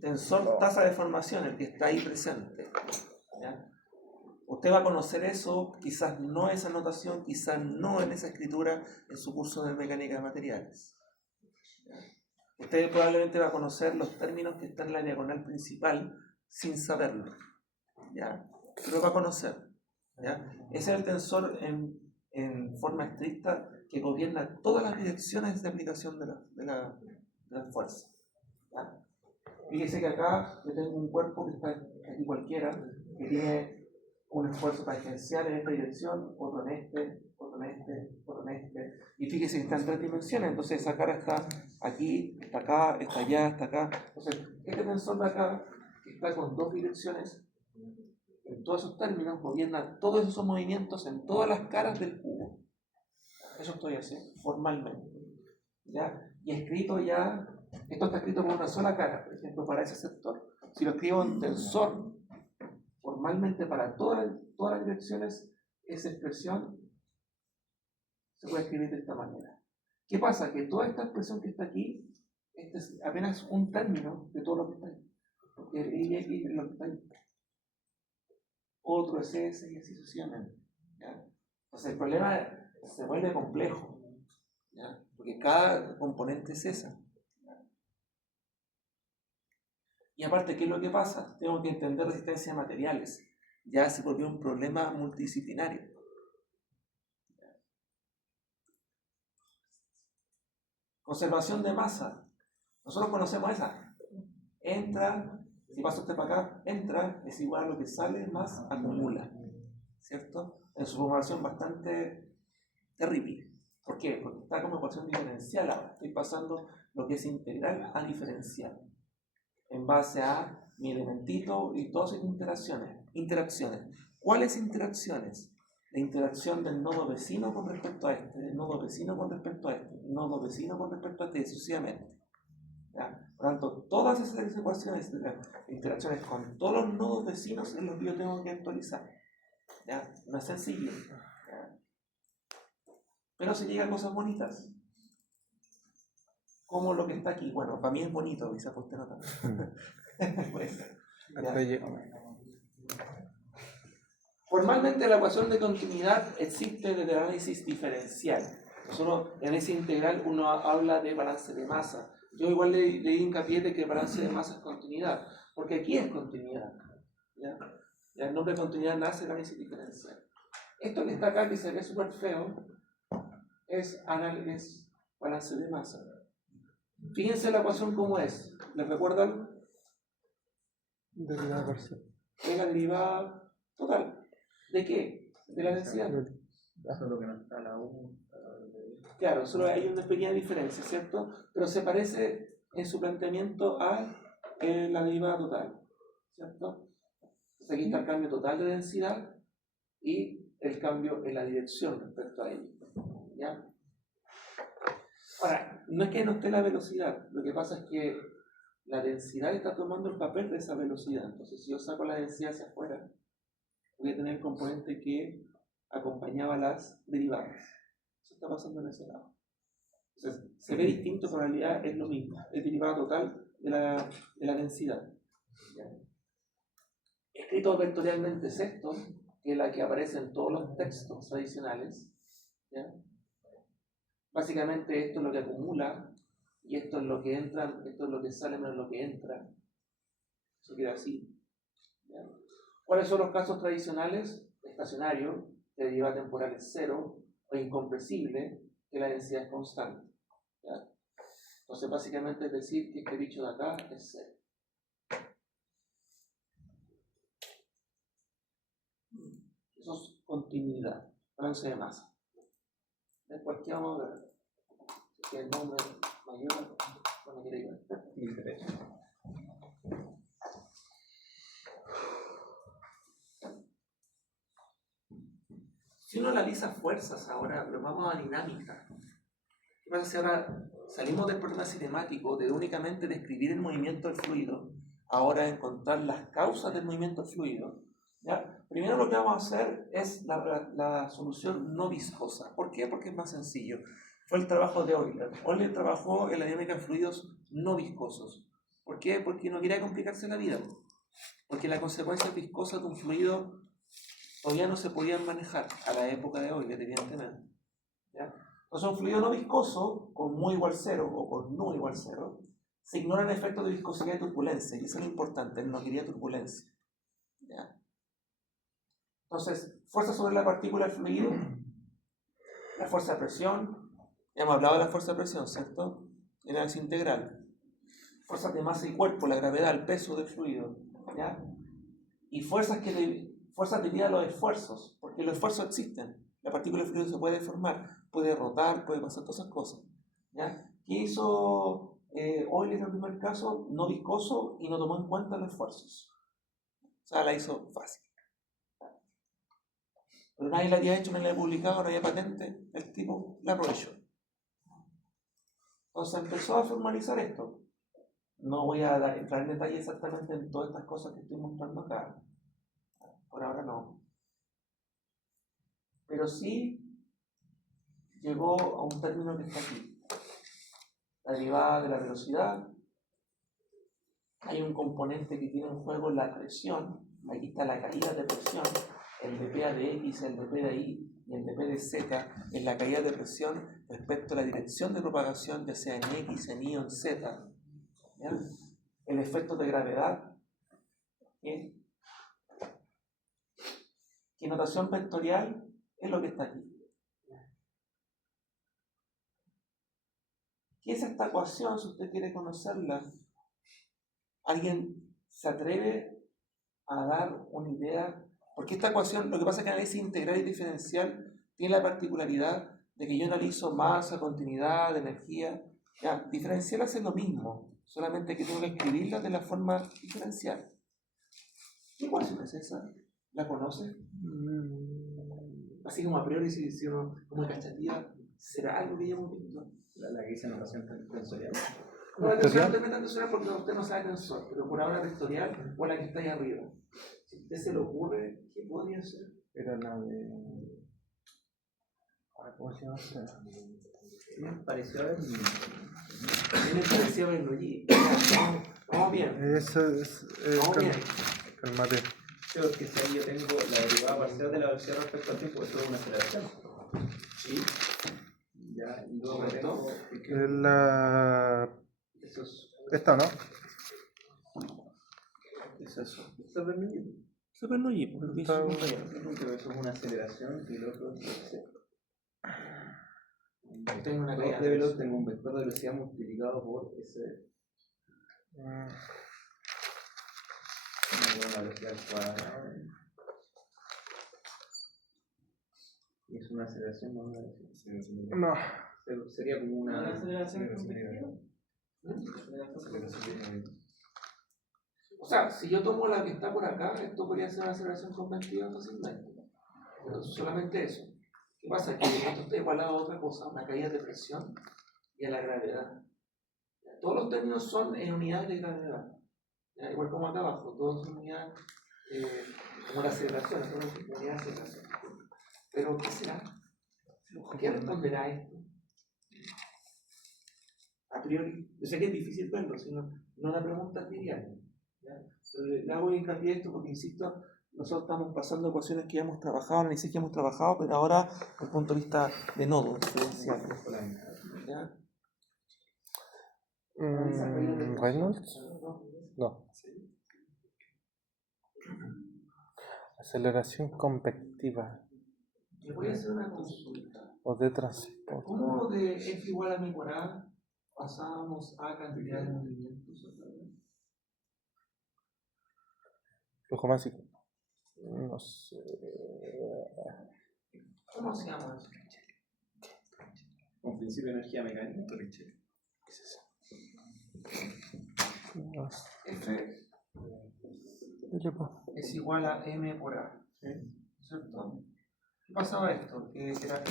tensor tasa de formación, el que está ahí presente. ¿Ya? Usted va a conocer eso, quizás no esa notación, quizás no en esa escritura, en su curso de mecánica de materiales. ¿Ya? Usted probablemente va a conocer los términos que están en la diagonal principal sin saberlo. ¿Ya? Lo va a conocer. ¿Ya? Ese es el tensor en forma estricta que gobierna todas las direcciones de aplicación de la fuerza. ¿Ya? Fíjese que acá yo tengo un cuerpo que está aquí cualquiera, que tiene un esfuerzo tangencial en esta dirección, otro en este, otro en este, otro en este. Y fíjese que está en 3 dimensiones, entonces esa cara está aquí, está acá, está allá, está acá. Entonces, este tensor de acá, que está con 2 direcciones, en todos esos términos, gobierna todos esos movimientos en todas las caras del cubo. Eso estoy haciendo, formalmente. ¿Ya? Y escrito ya, esto está escrito con una sola cara, por ejemplo, para ese sector. Si lo escribo en tensor, formalmente para todas las direcciones, esa expresión se puede escribir de esta manera. ¿Qué pasa? Que toda esta expresión que está aquí, este es apenas un término de todo lo que está ahí. Porque el y aquí es lo que está ahí. Otro es ese y así sucesivamente. ¿Ya? Entonces el problema se vuelve complejo, ¿ya? Porque cada componente es esa. ¿Ya? Y aparte, ¿qué es lo que pasa? Tengo que entender resistencia a materiales. Ya se volvió un problema multidisciplinario. ¿Ya? Conservación de masa. Nosotros conocemos esa. Entra, si pasa usted para acá, entra, es igual a lo que sale más acumula. ¿Cierto? En su formulación bastante terrible. ¿Por qué? Porque está como ecuación diferencial ahora. Estoy pasando lo que es integral a diferencial. En base a mi elementito y todas sus interacciones. ¿Cuáles interacciones? La interacción del nodo vecino con respecto a este, del nodo vecino con respecto a este, del nodo vecino con respecto a este, sucesivamente. ¿Ya? Por lo tanto, todas esas ecuaciones, interacciones con todos los nodos vecinos en los que yo tengo que actualizar. ¿Ya? No es sencillo. ¿Ya? Pero se llegan cosas bonitas. Como lo que está aquí. Bueno, para mí es bonito, quizás para usted no tanto. Puede ser. Formalmente la ecuación de continuidad existe desde el análisis diferencial. Nosotros en ese integral uno habla de balance de masa. Yo igual le di hincapié de que el balance de masa es continuidad, porque aquí es continuidad. ¿Ya? Ya el nombre de continuidad nace del análisis diferencial. Esto que está acá, que se ve súper feo, es balance de masa. Fíjense la ecuación cómo es. ¿Les recuerdo algo? Derivada parcial. Es la derivada total. ¿De qué? De la densidad. Solo que no está la U. Claro, solo hay una pequeña diferencia, ¿cierto? Pero se parece en su planteamiento a la derivada total, ¿cierto? Entonces aquí está el cambio total de densidad y el cambio en la dirección respecto a ello. ¿Ya? Ahora, no es que no esté la velocidad, lo que pasa es que la densidad está tomando el papel de esa velocidad. Entonces, si yo saco la densidad hacia afuera, voy a tener el componente que acompañaba las derivadas. Eso está pasando en ese lado. Entonces, se ve distinto, pero en realidad es lo mismo. Es derivada total de la densidad. ¿Ya? Escrito vectorialmente es esto, que es la que aparece en todos los textos tradicionales. ¿Ya? Básicamente esto es lo que acumula, y esto es lo que entra, esto es lo que sale menos lo que entra. Eso queda así. ¿Ya? ¿Cuáles son los casos tradicionales? Estacionario, que la derivada temporal es cero, o incompresible, que la densidad es constante. ¿Ya? Entonces básicamente es decir que este bicho de acá es cero. Eso es continuidad, balance de masa. Después que vamos a ver que el nombre mayor no me quiere ayudar. Si uno analiza fuerzas ahora, pero vamos a dinámica. ¿Qué pasa si ahora salimos del problema cinemático de únicamente describir el movimiento del fluido, ahora encontrar las causas del movimiento del fluido? ¿Ya? Primero lo que vamos a hacer es la solución no viscosa. ¿Por qué? Porque es más sencillo. Fue el trabajo de Euler. Euler trabajó en la dinámica de fluidos no viscosos. ¿Por qué? Porque no quería complicarse la vida. Porque las consecuencias viscosas de un fluido todavía no se podían manejar a la época de hoy, evidentemente. ¿Ya? Entonces, un fluido no viscoso, con mu igual 0 o con nu igual 0, se ignoran efectos de viscosidad y turbulencia, y eso es lo importante, él no quería turbulencia. ¿Ya? Entonces, fuerza sobre la partícula del fluido, la fuerza de presión, ya hemos hablado de la fuerza de presión, ¿cierto? En análisis integral. Fuerzas de masa y cuerpo, la gravedad, el peso del fluido, ¿ya? Y fuerzas debidas a los esfuerzos, porque los esfuerzos existen. La partícula del fluido se puede deformar, puede rotar, puede pasar todas esas cosas, ¿ya? ¿Qué hizo Euler en el primer caso? No viscoso y no tomó en cuenta los esfuerzos. O sea, la hizo fácil. Pero nadie la había hecho, nadie la había publicado, no había patente, el tipo la aprovechó. Entonces empezó a formalizar esto. No voy a entrar en detalle exactamente en todas estas cosas que estoy mostrando acá. Por ahora no. Pero sí llegó a un término que está aquí. La derivada de la velocidad. Hay un componente que tiene en juego la presión. Aquí está la caída de presión. El dP de X, el dP de Y y el dP de Z en la caída de presión respecto a la dirección de propagación, ya sea en X, en Y o en Z. ¿Ya? El efecto de gravedad. ¿Qué notación vectorial es lo que está aquí. ¿Qué es esta ecuación? Si usted quiere conocerla, ¿alguien se atreve a dar una idea? Porque esta ecuación, lo que pasa es que el análisis integral y diferencial tiene la particularidad de que yo analizo masa, continuidad, energía. Ya, diferencial hace lo mismo, solamente que tengo que escribirla de la forma diferencial. ¿Qué ecuación es esa? ¿La conoce? Así como a priori, si uno como cachatía, ¿será algo que hemos visto? La que dice notación tensorial. No, la tensorial no te tensorial porque usted no sabe tensor, pero por ahora vectorial o la que está ahí arriba. Si a usted se le ocurre, ¿qué podría ser? Era la de. ¿Cómo se llama esta? Me pareció haber. Tiene parecido a Bernoulli. Vamos bien. Eso es. Vamos bien. Calmate. Creo que si ahí yo tengo la derivada parcial de la velocidad respecto al tiempo, esto es una aceleración. Sí. Ya, y luego Correcto. tengo. Es la. Eso es. Esta, ¿no? ¿Qué es eso? Eso es Bernoulli. Eso es Bernoulli, porque lo que hizo un compañero. Pero eso es una aceleración y el otro es. Tengo una caída de velocidad, tengo un vector de velocidad multiplicado por ese. La velocidad al cuadrado. Y es una aceleración, no una aceleración. No. Sería como una aceleración convectiva. O sea, si yo tomo la que está por acá, esto podría ser una aceleración convectiva fácilmente. Pero solamente eso. ¿Qué pasa? Que esto está igualado a otra cosa, una caída de presión y a la gravedad. Todos los términos son en unidades de gravedad. ¿Ya? Igual como acá abajo, todos son unidades, como la aceleración, son unidades de aceleración. Pero, ¿qué será? ¿Qué responderá a esto? A priori, yo sé que es difícil verlo, sino no es una pregunta trivial. Pero le hago hincapié a esto porque, insisto, nosotros estamos pasando ecuaciones que ya hemos trabajado, análisis que hemos trabajado, pero ahora desde el punto de vista de nodo diferencial. ¿Ya? ¿Reynolds? No. Aceleración convectiva. Le voy a hacer una consulta. O de transporte. ¿Cómo de f igual a m por a pasamos a cantidad de movimientos? Flujo mágico. No sé. ¿Cómo se llama eso? Con principio de energía mecánica. ¿Qué es eso? No sé. F Telepo. es igual a m por a. ¿Cierto? ¿Qué pasaba esto? Que era m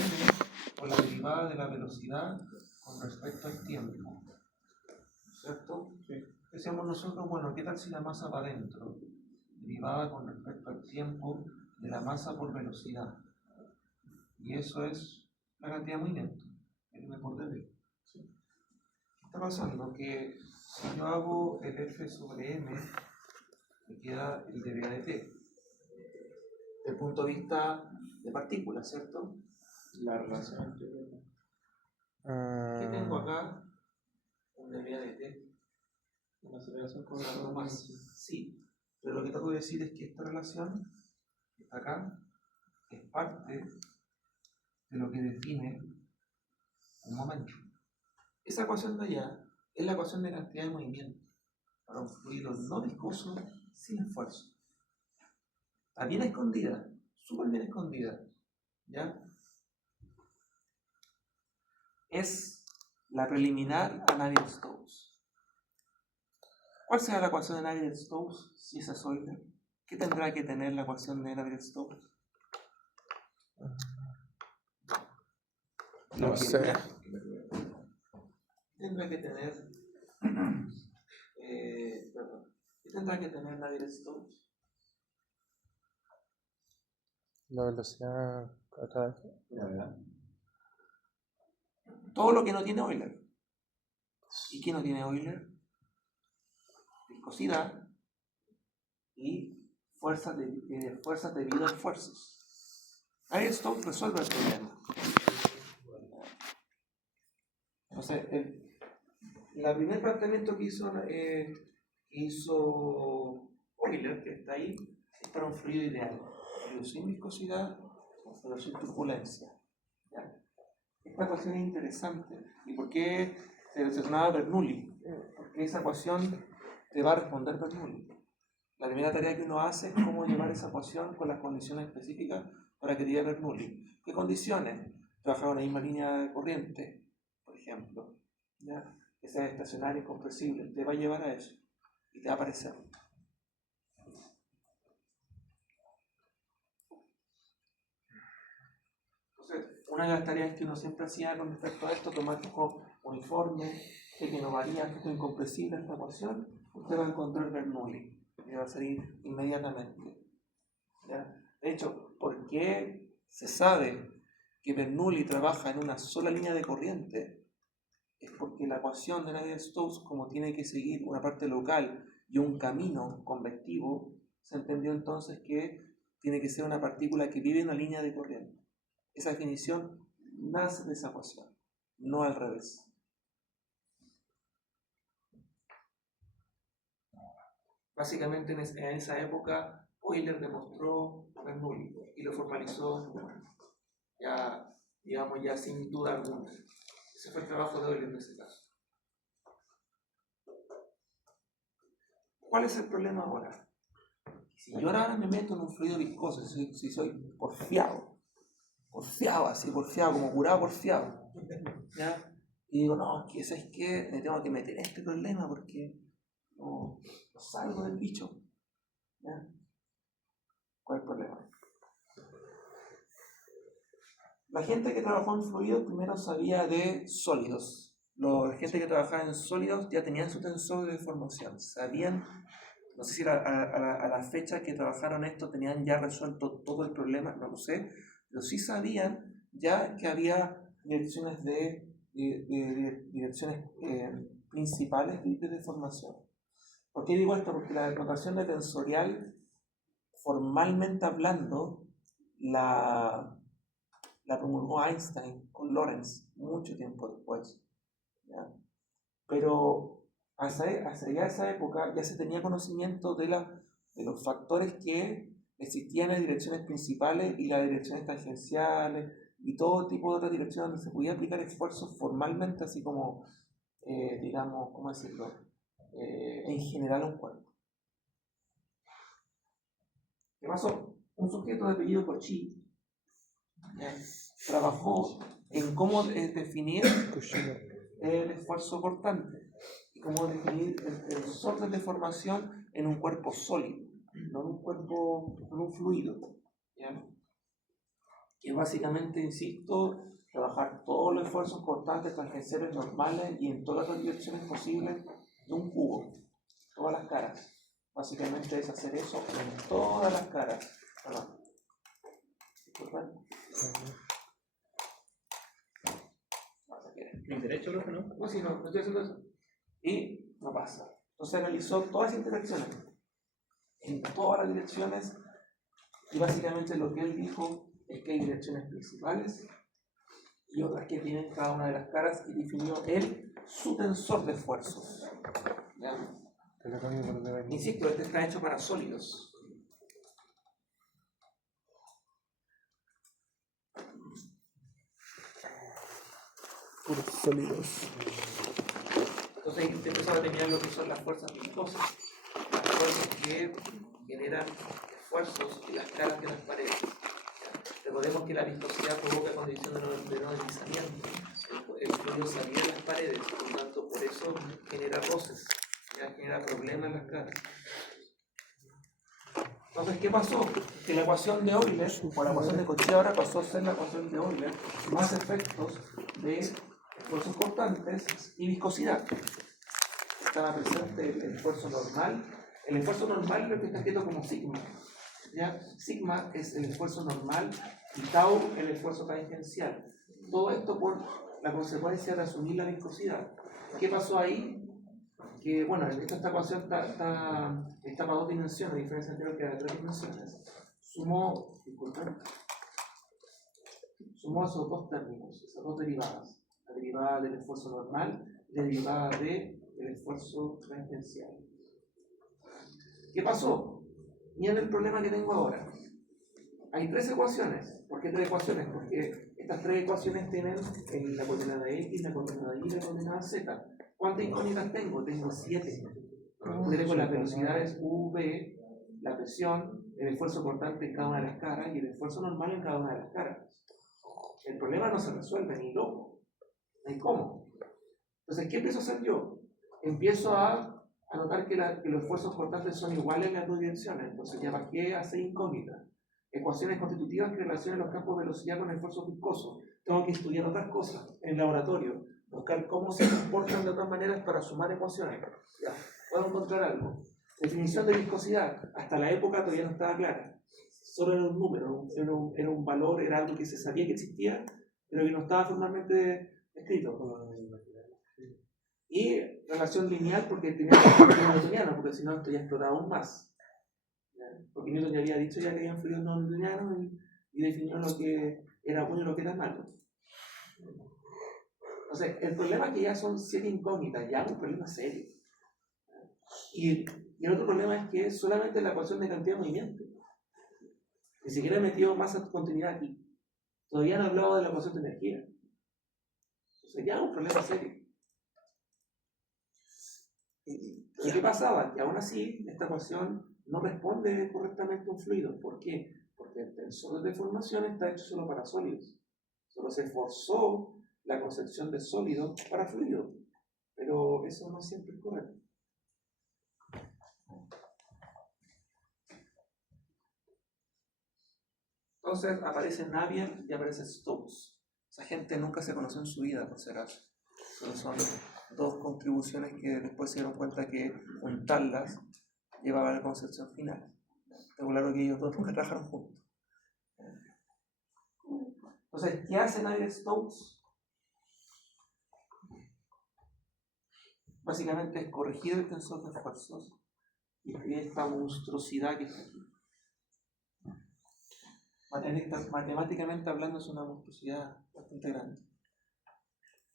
por la derivada de la velocidad con respecto al tiempo. ¿Cierto? Sí. Decíamos nosotros, bueno, ¿qué tal si la masa va adentro? Derivada con respecto al tiempo de la masa por velocidad. Y eso es la cantidad de movimiento, el m por dv. ¿Sí? está pasando? Que si yo hago el F sobre M, me queda el deriva de T. Desde el punto de vista de partículas, ¿cierto? La relación entre ¿Qué tengo acá? Un deriva de T. una aceleración con Algo más. Sí, pero lo que tengo que decir es que esta relación, que está acá, es parte de lo que define un momento. Esa ecuación de allá es la ecuación de cantidad de movimiento para un fluido no viscoso sin esfuerzo. Está bien escondida, súper bien escondida, ¿ya? Es la preliminar a Navier-Stokes. ¿Cuál será la ecuación de Navier-Stokes si esa es Euler? ¿Qué tendrá que tener la ecuación de Navier-Stokes? No sé. Tendrá que tener perdón, ¿qué tendrá que tener Navier-Stokes? La velocidad acá. la verdad. Todo lo que no tiene Euler. ¿Y qué no tiene Euler? Viscosidad y fuerzas debido a esfuerzos. Navier-Stokes resuelve el problema. Entonces, el primer planteamiento que hizo Euler, que está ahí, es para un fluido ideal. Fluido sin viscosidad, un fluido sin turbulencia. ¿Ya? Esta ecuación es interesante. ¿Y por qué se seleccionaba Bernoulli? Porque esa ecuación te va a responder Bernoulli. La primera tarea que uno hace es cómo llevar esa ecuación con las condiciones específicas para que te diga Bernoulli. ¿Qué condiciones? Trabajar en la misma línea de corriente, por ejemplo. ¿Ya? Que sea estacionario, incompresible. Te va a llevar a eso. Y te va a aparecer. Entonces, una de las tareas que uno siempre hacía con respecto a esto, tomar un uniforme, que no varía, que es incompresible esta ecuación, usted va a encontrar Bernoulli. Y va a salir inmediatamente. ¿Ya? De hecho, ¿por qué se sabe que Bernoulli trabaja en una sola línea de corriente? Es porque la ecuación de Navier-Stokes, como tiene que seguir una parte local y un camino convectivo, se entendió entonces que tiene que ser una partícula que vive en una línea de corriente. Esa definición nace de esa ecuación, no al revés. Básicamente en esa época Euler demostró Bernoulli y lo formalizó ya, digamos, ya sin duda alguna. Ese fue el trabajo de Euler en ese caso. ¿Cuál es el problema ahora? Si yo ahora me meto en un fluido viscoso, si soy porfiado, como curado porfiado, ¿ya? Y digo, no, que ¿sabes qué? Me tengo que meter en este problema porque no salgo del bicho. ¿Ya? ¿Cuál es el problema? La gente que trabajó en fluidos primero sabía de sólidos. La gente que trabajaba en sólidos ya tenían su tensor de deformación. Sabían, no sé si a la fecha que trabajaron esto tenían ya resuelto todo el problema, no lo sé, pero sí sabían ya que había direcciones principales de deformación. ¿Por qué digo esto? Porque la notación de tensorial, formalmente hablando, la promulgó Einstein con Lorentz mucho tiempo después. ¿Ya? Pero hacia esa época ya se tenía conocimiento de los factores que existían en direcciones principales y las direcciones tangenciales y todo tipo de otras direcciones donde se podía aplicar esfuerzos formalmente, así como, digamos, ¿cómo decirlo? En general a un cuerpo. ¿Qué pasó? Un sujeto de apellido Cauchy trabajó en cómo definir el esfuerzo cortante y cómo definir el tensor de deformación en un cuerpo sólido, no en un fluido. ¿Ya? Que básicamente, insisto, trabajar todos los esfuerzos cortantes, tangenciales normales y en todas las direcciones posibles de un cubo, todas las caras. Básicamente es hacer eso en todas las caras. Perdón. ¿Disculpen? En derecho hecho lo que no. No, sí, no estoy haciendo eso. Y no pasa. Entonces analizó todas las interacciones en todas las direcciones y básicamente lo que él dijo es que hay direcciones principales y otras que tienen cada una de las caras y definió él su tensor de esfuerzos. ¿Ya? Te lo cambio por debajo. Insisto, este está hecho para sólidos. Puros sólidos. Entonces ahí te empezó a determinar lo que son las fuerzas viscosas, las fuerzas que generan esfuerzos en las caras de las paredes. Recordemos que la viscosidad provoca condición de no deslizamiento. El fluido salía de las paredes, por lo tanto, por eso genera roces, ya genera problemas en las caras. Entonces, ¿qué pasó? Que la ecuación de Euler, o la ecuación de Cauchy ahora pasó a ser la ecuación de Euler, más efectos de esfuerzos constantes y viscosidad. Estaba presente el esfuerzo normal. El esfuerzo normal es lo que está escrito como sigma. ¿Ya? Sigma es el esfuerzo normal y tau el esfuerzo tangencial. Todo esto por la consecuencia de asumir la viscosidad. ¿Qué pasó ahí? Que bueno, esta ecuación está para dos dimensiones, a diferencia anterior que era de tres dimensiones. Sumó esos dos términos, esas dos derivadas. La derivada del esfuerzo normal y la derivada del esfuerzo tangencial. ¿Qué pasó? Miren el problema que tengo ahora. Hay tres ecuaciones. ¿Por qué tres ecuaciones? Porque estas tres ecuaciones tienen la coordenada X, la coordenada Y y la coordenada Z. ¿Cuántas incógnitas tengo? Tengo 7. Tengo las velocidades V, la presión, el esfuerzo cortante en cada una de las caras y el esfuerzo normal en cada una de las caras. El problema no se resuelve ni loco. No hay cómo. Entonces, ¿qué empiezo a hacer yo? Empiezo a notar que los esfuerzos cortantes son iguales en las dos direcciones. Entonces, ya bajé a 6 incógnitas. Ecuaciones constitutivas que relacionan los campos de velocidad con esfuerzos viscosos. Tengo que estudiar otras cosas en el laboratorio, buscar cómo se comportan de otras maneras para sumar ecuaciones. Ya, puedo encontrar algo. Definición de viscosidad. Hasta la época todavía no estaba clara. Solo era un número, era un valor, era algo que se sabía que existía, pero que no estaba formalmente escrito. Y relación lineal porque tenía que ser newtoniano, porque si no esto ya explotaba aún más. Porque Newton ya había dicho ya que habían fluidos no newtonianos y definió lo que era bueno y lo que era malo. Entonces, el problema es que ya son 7 incógnitas, ya es un problema serio. Y el otro problema es que es solamente la ecuación de cantidad de movimiento. Ni siquiera he metido masa continuidad aquí. Todavía no he hablado de la ecuación de energía. Entonces, ya es un problema serio. Pero ¿qué pasaba? Que aún así, esta ecuación no responde correctamente a un fluido. ¿Por qué? Porque el tensor de deformación está hecho solo para sólidos. Solo se forzó la concepción de sólido para fluido. Pero eso no siempre es correcto. Entonces aparece Navier y aparece Stokes. Esa gente nunca se conoció en su vida, por si acaso. Solo son dos contribuciones que después se dieron cuenta que juntarlas llevaba a la concepción final. Tengo claro que ellos dos nunca trabajaron juntos. Entonces, ¿qué hace Navier Stokes? Básicamente es corregir el tensor de esfuerzos y escribir esta monstruosidad que está aquí. Matemáticamente hablando es una monstruosidad bastante grande.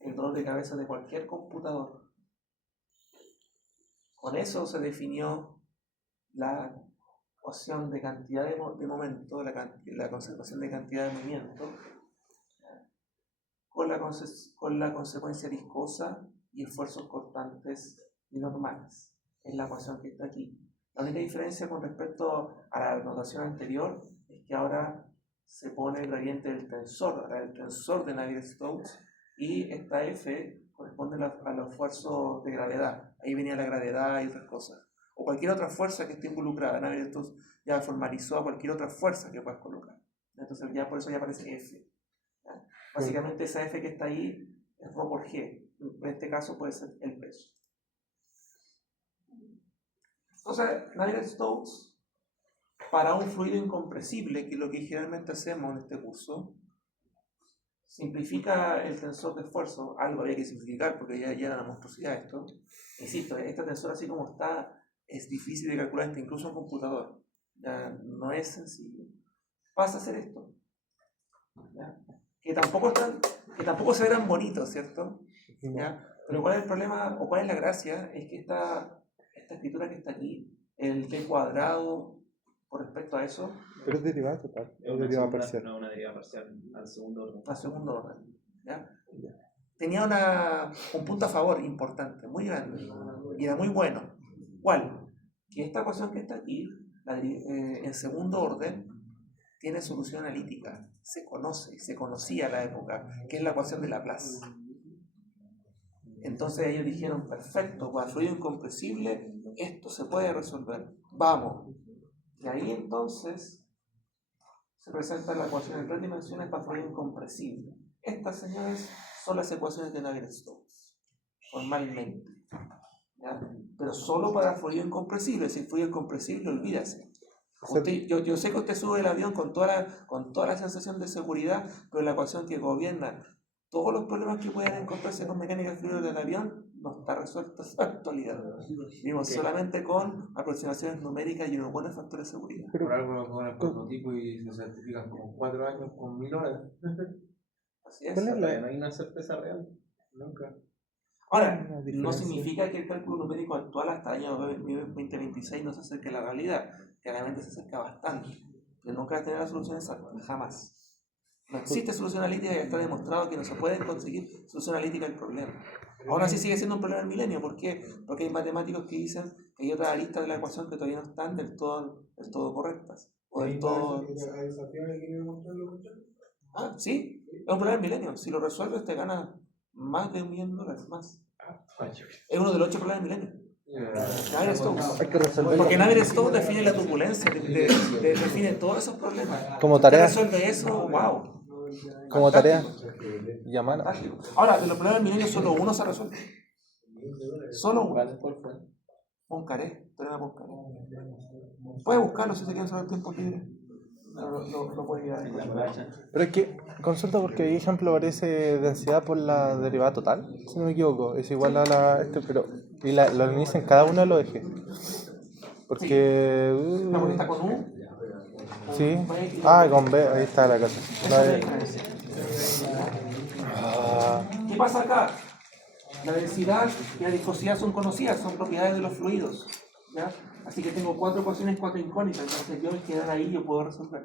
El dolor de cabeza de cualquier computador. Con eso se definió la ecuación de cantidad de momento, la conservación de cantidad de movimiento, con la consecuencia viscosa y esfuerzos cortantes y normales. Es la ecuación que está aquí. La única diferencia con respecto a la notación anterior es que ahora se pone el gradiente del tensor, ahora el tensor de Navier-Stokes, y esta F corresponde a los esfuerzos de gravedad. Ahí venía la gravedad y otras cosas. O cualquier otra fuerza que esté involucrada. Navier-Stokes ya formalizó a cualquier otra fuerza que puedas colocar. Entonces ya por eso ya aparece F. ¿Ya? Básicamente esa F que está ahí es ρ por G. En este caso puede ser el peso. Entonces, Navier-Stokes, para un fluido incompresible, que es lo que generalmente hacemos en este curso, simplifica el tensor de esfuerzo, algo había que simplificar porque ya era una monstruosidad esto. Insisto, este tensor así como está es difícil de calcular incluso en computador. Ya no es sencillo. Pasa a hacer esto. ¿Ya? Que tampoco se verán bonitos, ¿cierto? ¿Ya? Pero ¿cuál es el problema o cuál es la gracia? Es que esta escritura que está aquí, el t cuadrado, con respecto a eso, Pero es derivada total, Es es una derivada segunda- parcial. no, una derivada parcial al segundo orden. a segundo orden. ¿Ya? Tenía un punto a favor importante, muy grande, y era muy bueno. ¿Cuál? Que esta ecuación que está aquí, en segundo orden, tiene solución analítica. Se conocía a la época, que es la ecuación de Laplace. Entonces ellos dijeron, perfecto, para fluido incompresible, esto se puede resolver. Vamos. Y ahí entonces se presenta la ecuación en 3 dimensiones para fluido incompresible. Estas, señores, son las ecuaciones de Navier-Stokes, formalmente. ¿Ya? Pero solo para fluido incompresible. Si fluido incompresible, olvídase. Yo sé que usted sube el avión con toda la sensación de seguridad, pero la ecuación que gobierna todos los problemas que puedan encontrarse con mecánica de fluidos del avión no está resuelta en la actualidad. Vivimos solamente con aproximaciones numéricas y unos buenos factores de seguridad. Por algo con el prototipo y se certifican como 4 años con 1000 horas. Así es. ¿Cuál es Todavía no hay una certeza real. Nunca. Ahora, la no diferencia? significa que el cálculo numérico actual hasta el año 2026 no se acerque a la realidad. Claramente se acerca bastante. Pero nunca va a tener la solución exacta, jamás. No existe solución analítica y está demostrado que no se puede conseguir solución analítica al problema. Aún así sigue siendo un problema del milenio. ¿Por qué? Porque hay matemáticos que dicen que hay otras aristas de la ecuación que todavía no están del todo correctas. O del todo... Ah, sí, es un problema del milenio. Si lo resuelves te ganas más de $1 millón más. Es uno de los 8 problemas del milenio. Navier-Stokes. Hay que resolverlo Porque Navier-Stokes define la turbulencia, define todos esos problemas. como Si tarea, resuelve eso, wow. como tarea. Llamar. Fantástico. Ahora, de los problemas del milenio solo uno se resuelve. Solo uno. ¿Cuál fue? Poincaré, teorema Poincaré. Puede buscarlo si se quieren saber el tiempo libre. Lo puede mirar. Pero es que consulta porque hay ejemplo parece densidad por la derivada total, si no me equivoco, es igual a la pero y lo inician cada uno de los ejes. Porque No, porque está con U. sí. Ah, con B, ahí está la cosa. Esa es la diferencia. ¿Qué pasa acá? La densidad y la viscosidad son conocidas, son propiedades de los fluidos. ¿Ya? Así que tengo 4 ecuaciones, 4 incógnitas, entonces yo al quedar ahí yo puedo resolver.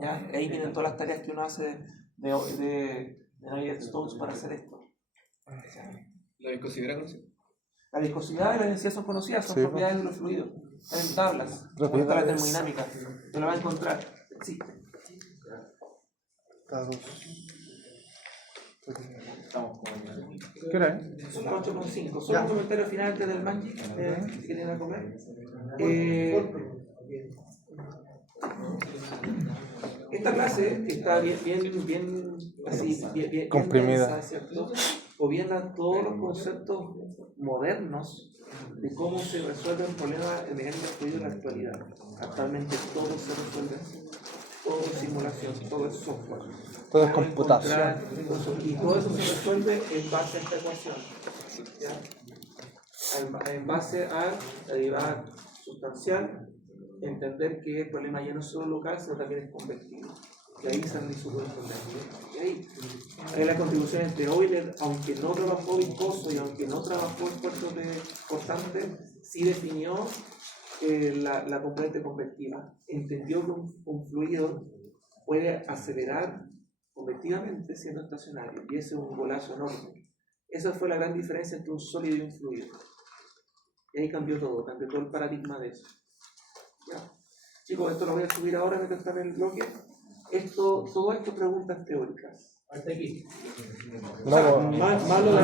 ¿Ya? Ahí vienen todas las tareas que uno hace de Navier-Stokes para hacer esto. La viscosidad era conocida. La viscosidad y la densidad son conocidas, son Sí, propiedades de los fluidos. Están en tablas, como está la termodinámica. Te lo vas a encontrar. Sí. Estamos como ¿Qué hora es? Son 8,5. Solo un comentario final antes del Magic, si quieren a comer. Esta clase está bien así, bien comprimida, densa, ¿cierto? Gobierna todos los conceptos modernos de cómo se resuelve un problema de mecánica de fluido en la actualidad. Actualmente todo se resuelve así. Todo es simulación, todo es software. Todo es computación. Y todo eso se resuelve en base a esta ecuación. ¿Ya? En base a la derivada sustancial, entender que el problema ya no es solo local, sino también es convectivo. Y ahí se realizó el problema. Y ahí las contribuciones de Euler, aunque no trabajó viscoso y aunque no trabajó esfuerzos cortantes, sí definió la componente convectiva. Entendió que un fluido puede acelerar convectivamente siendo estacionario, y ese es un golazo enorme. Esa fue la gran diferencia entre un sólido y un fluido. Y ahí cambió todo el paradigma de eso. ¿Ya? Chicos, esto lo voy a subir ahora mientras está en el bloque. Todo esto preguntas teóricas. Hasta aquí. No, Malo de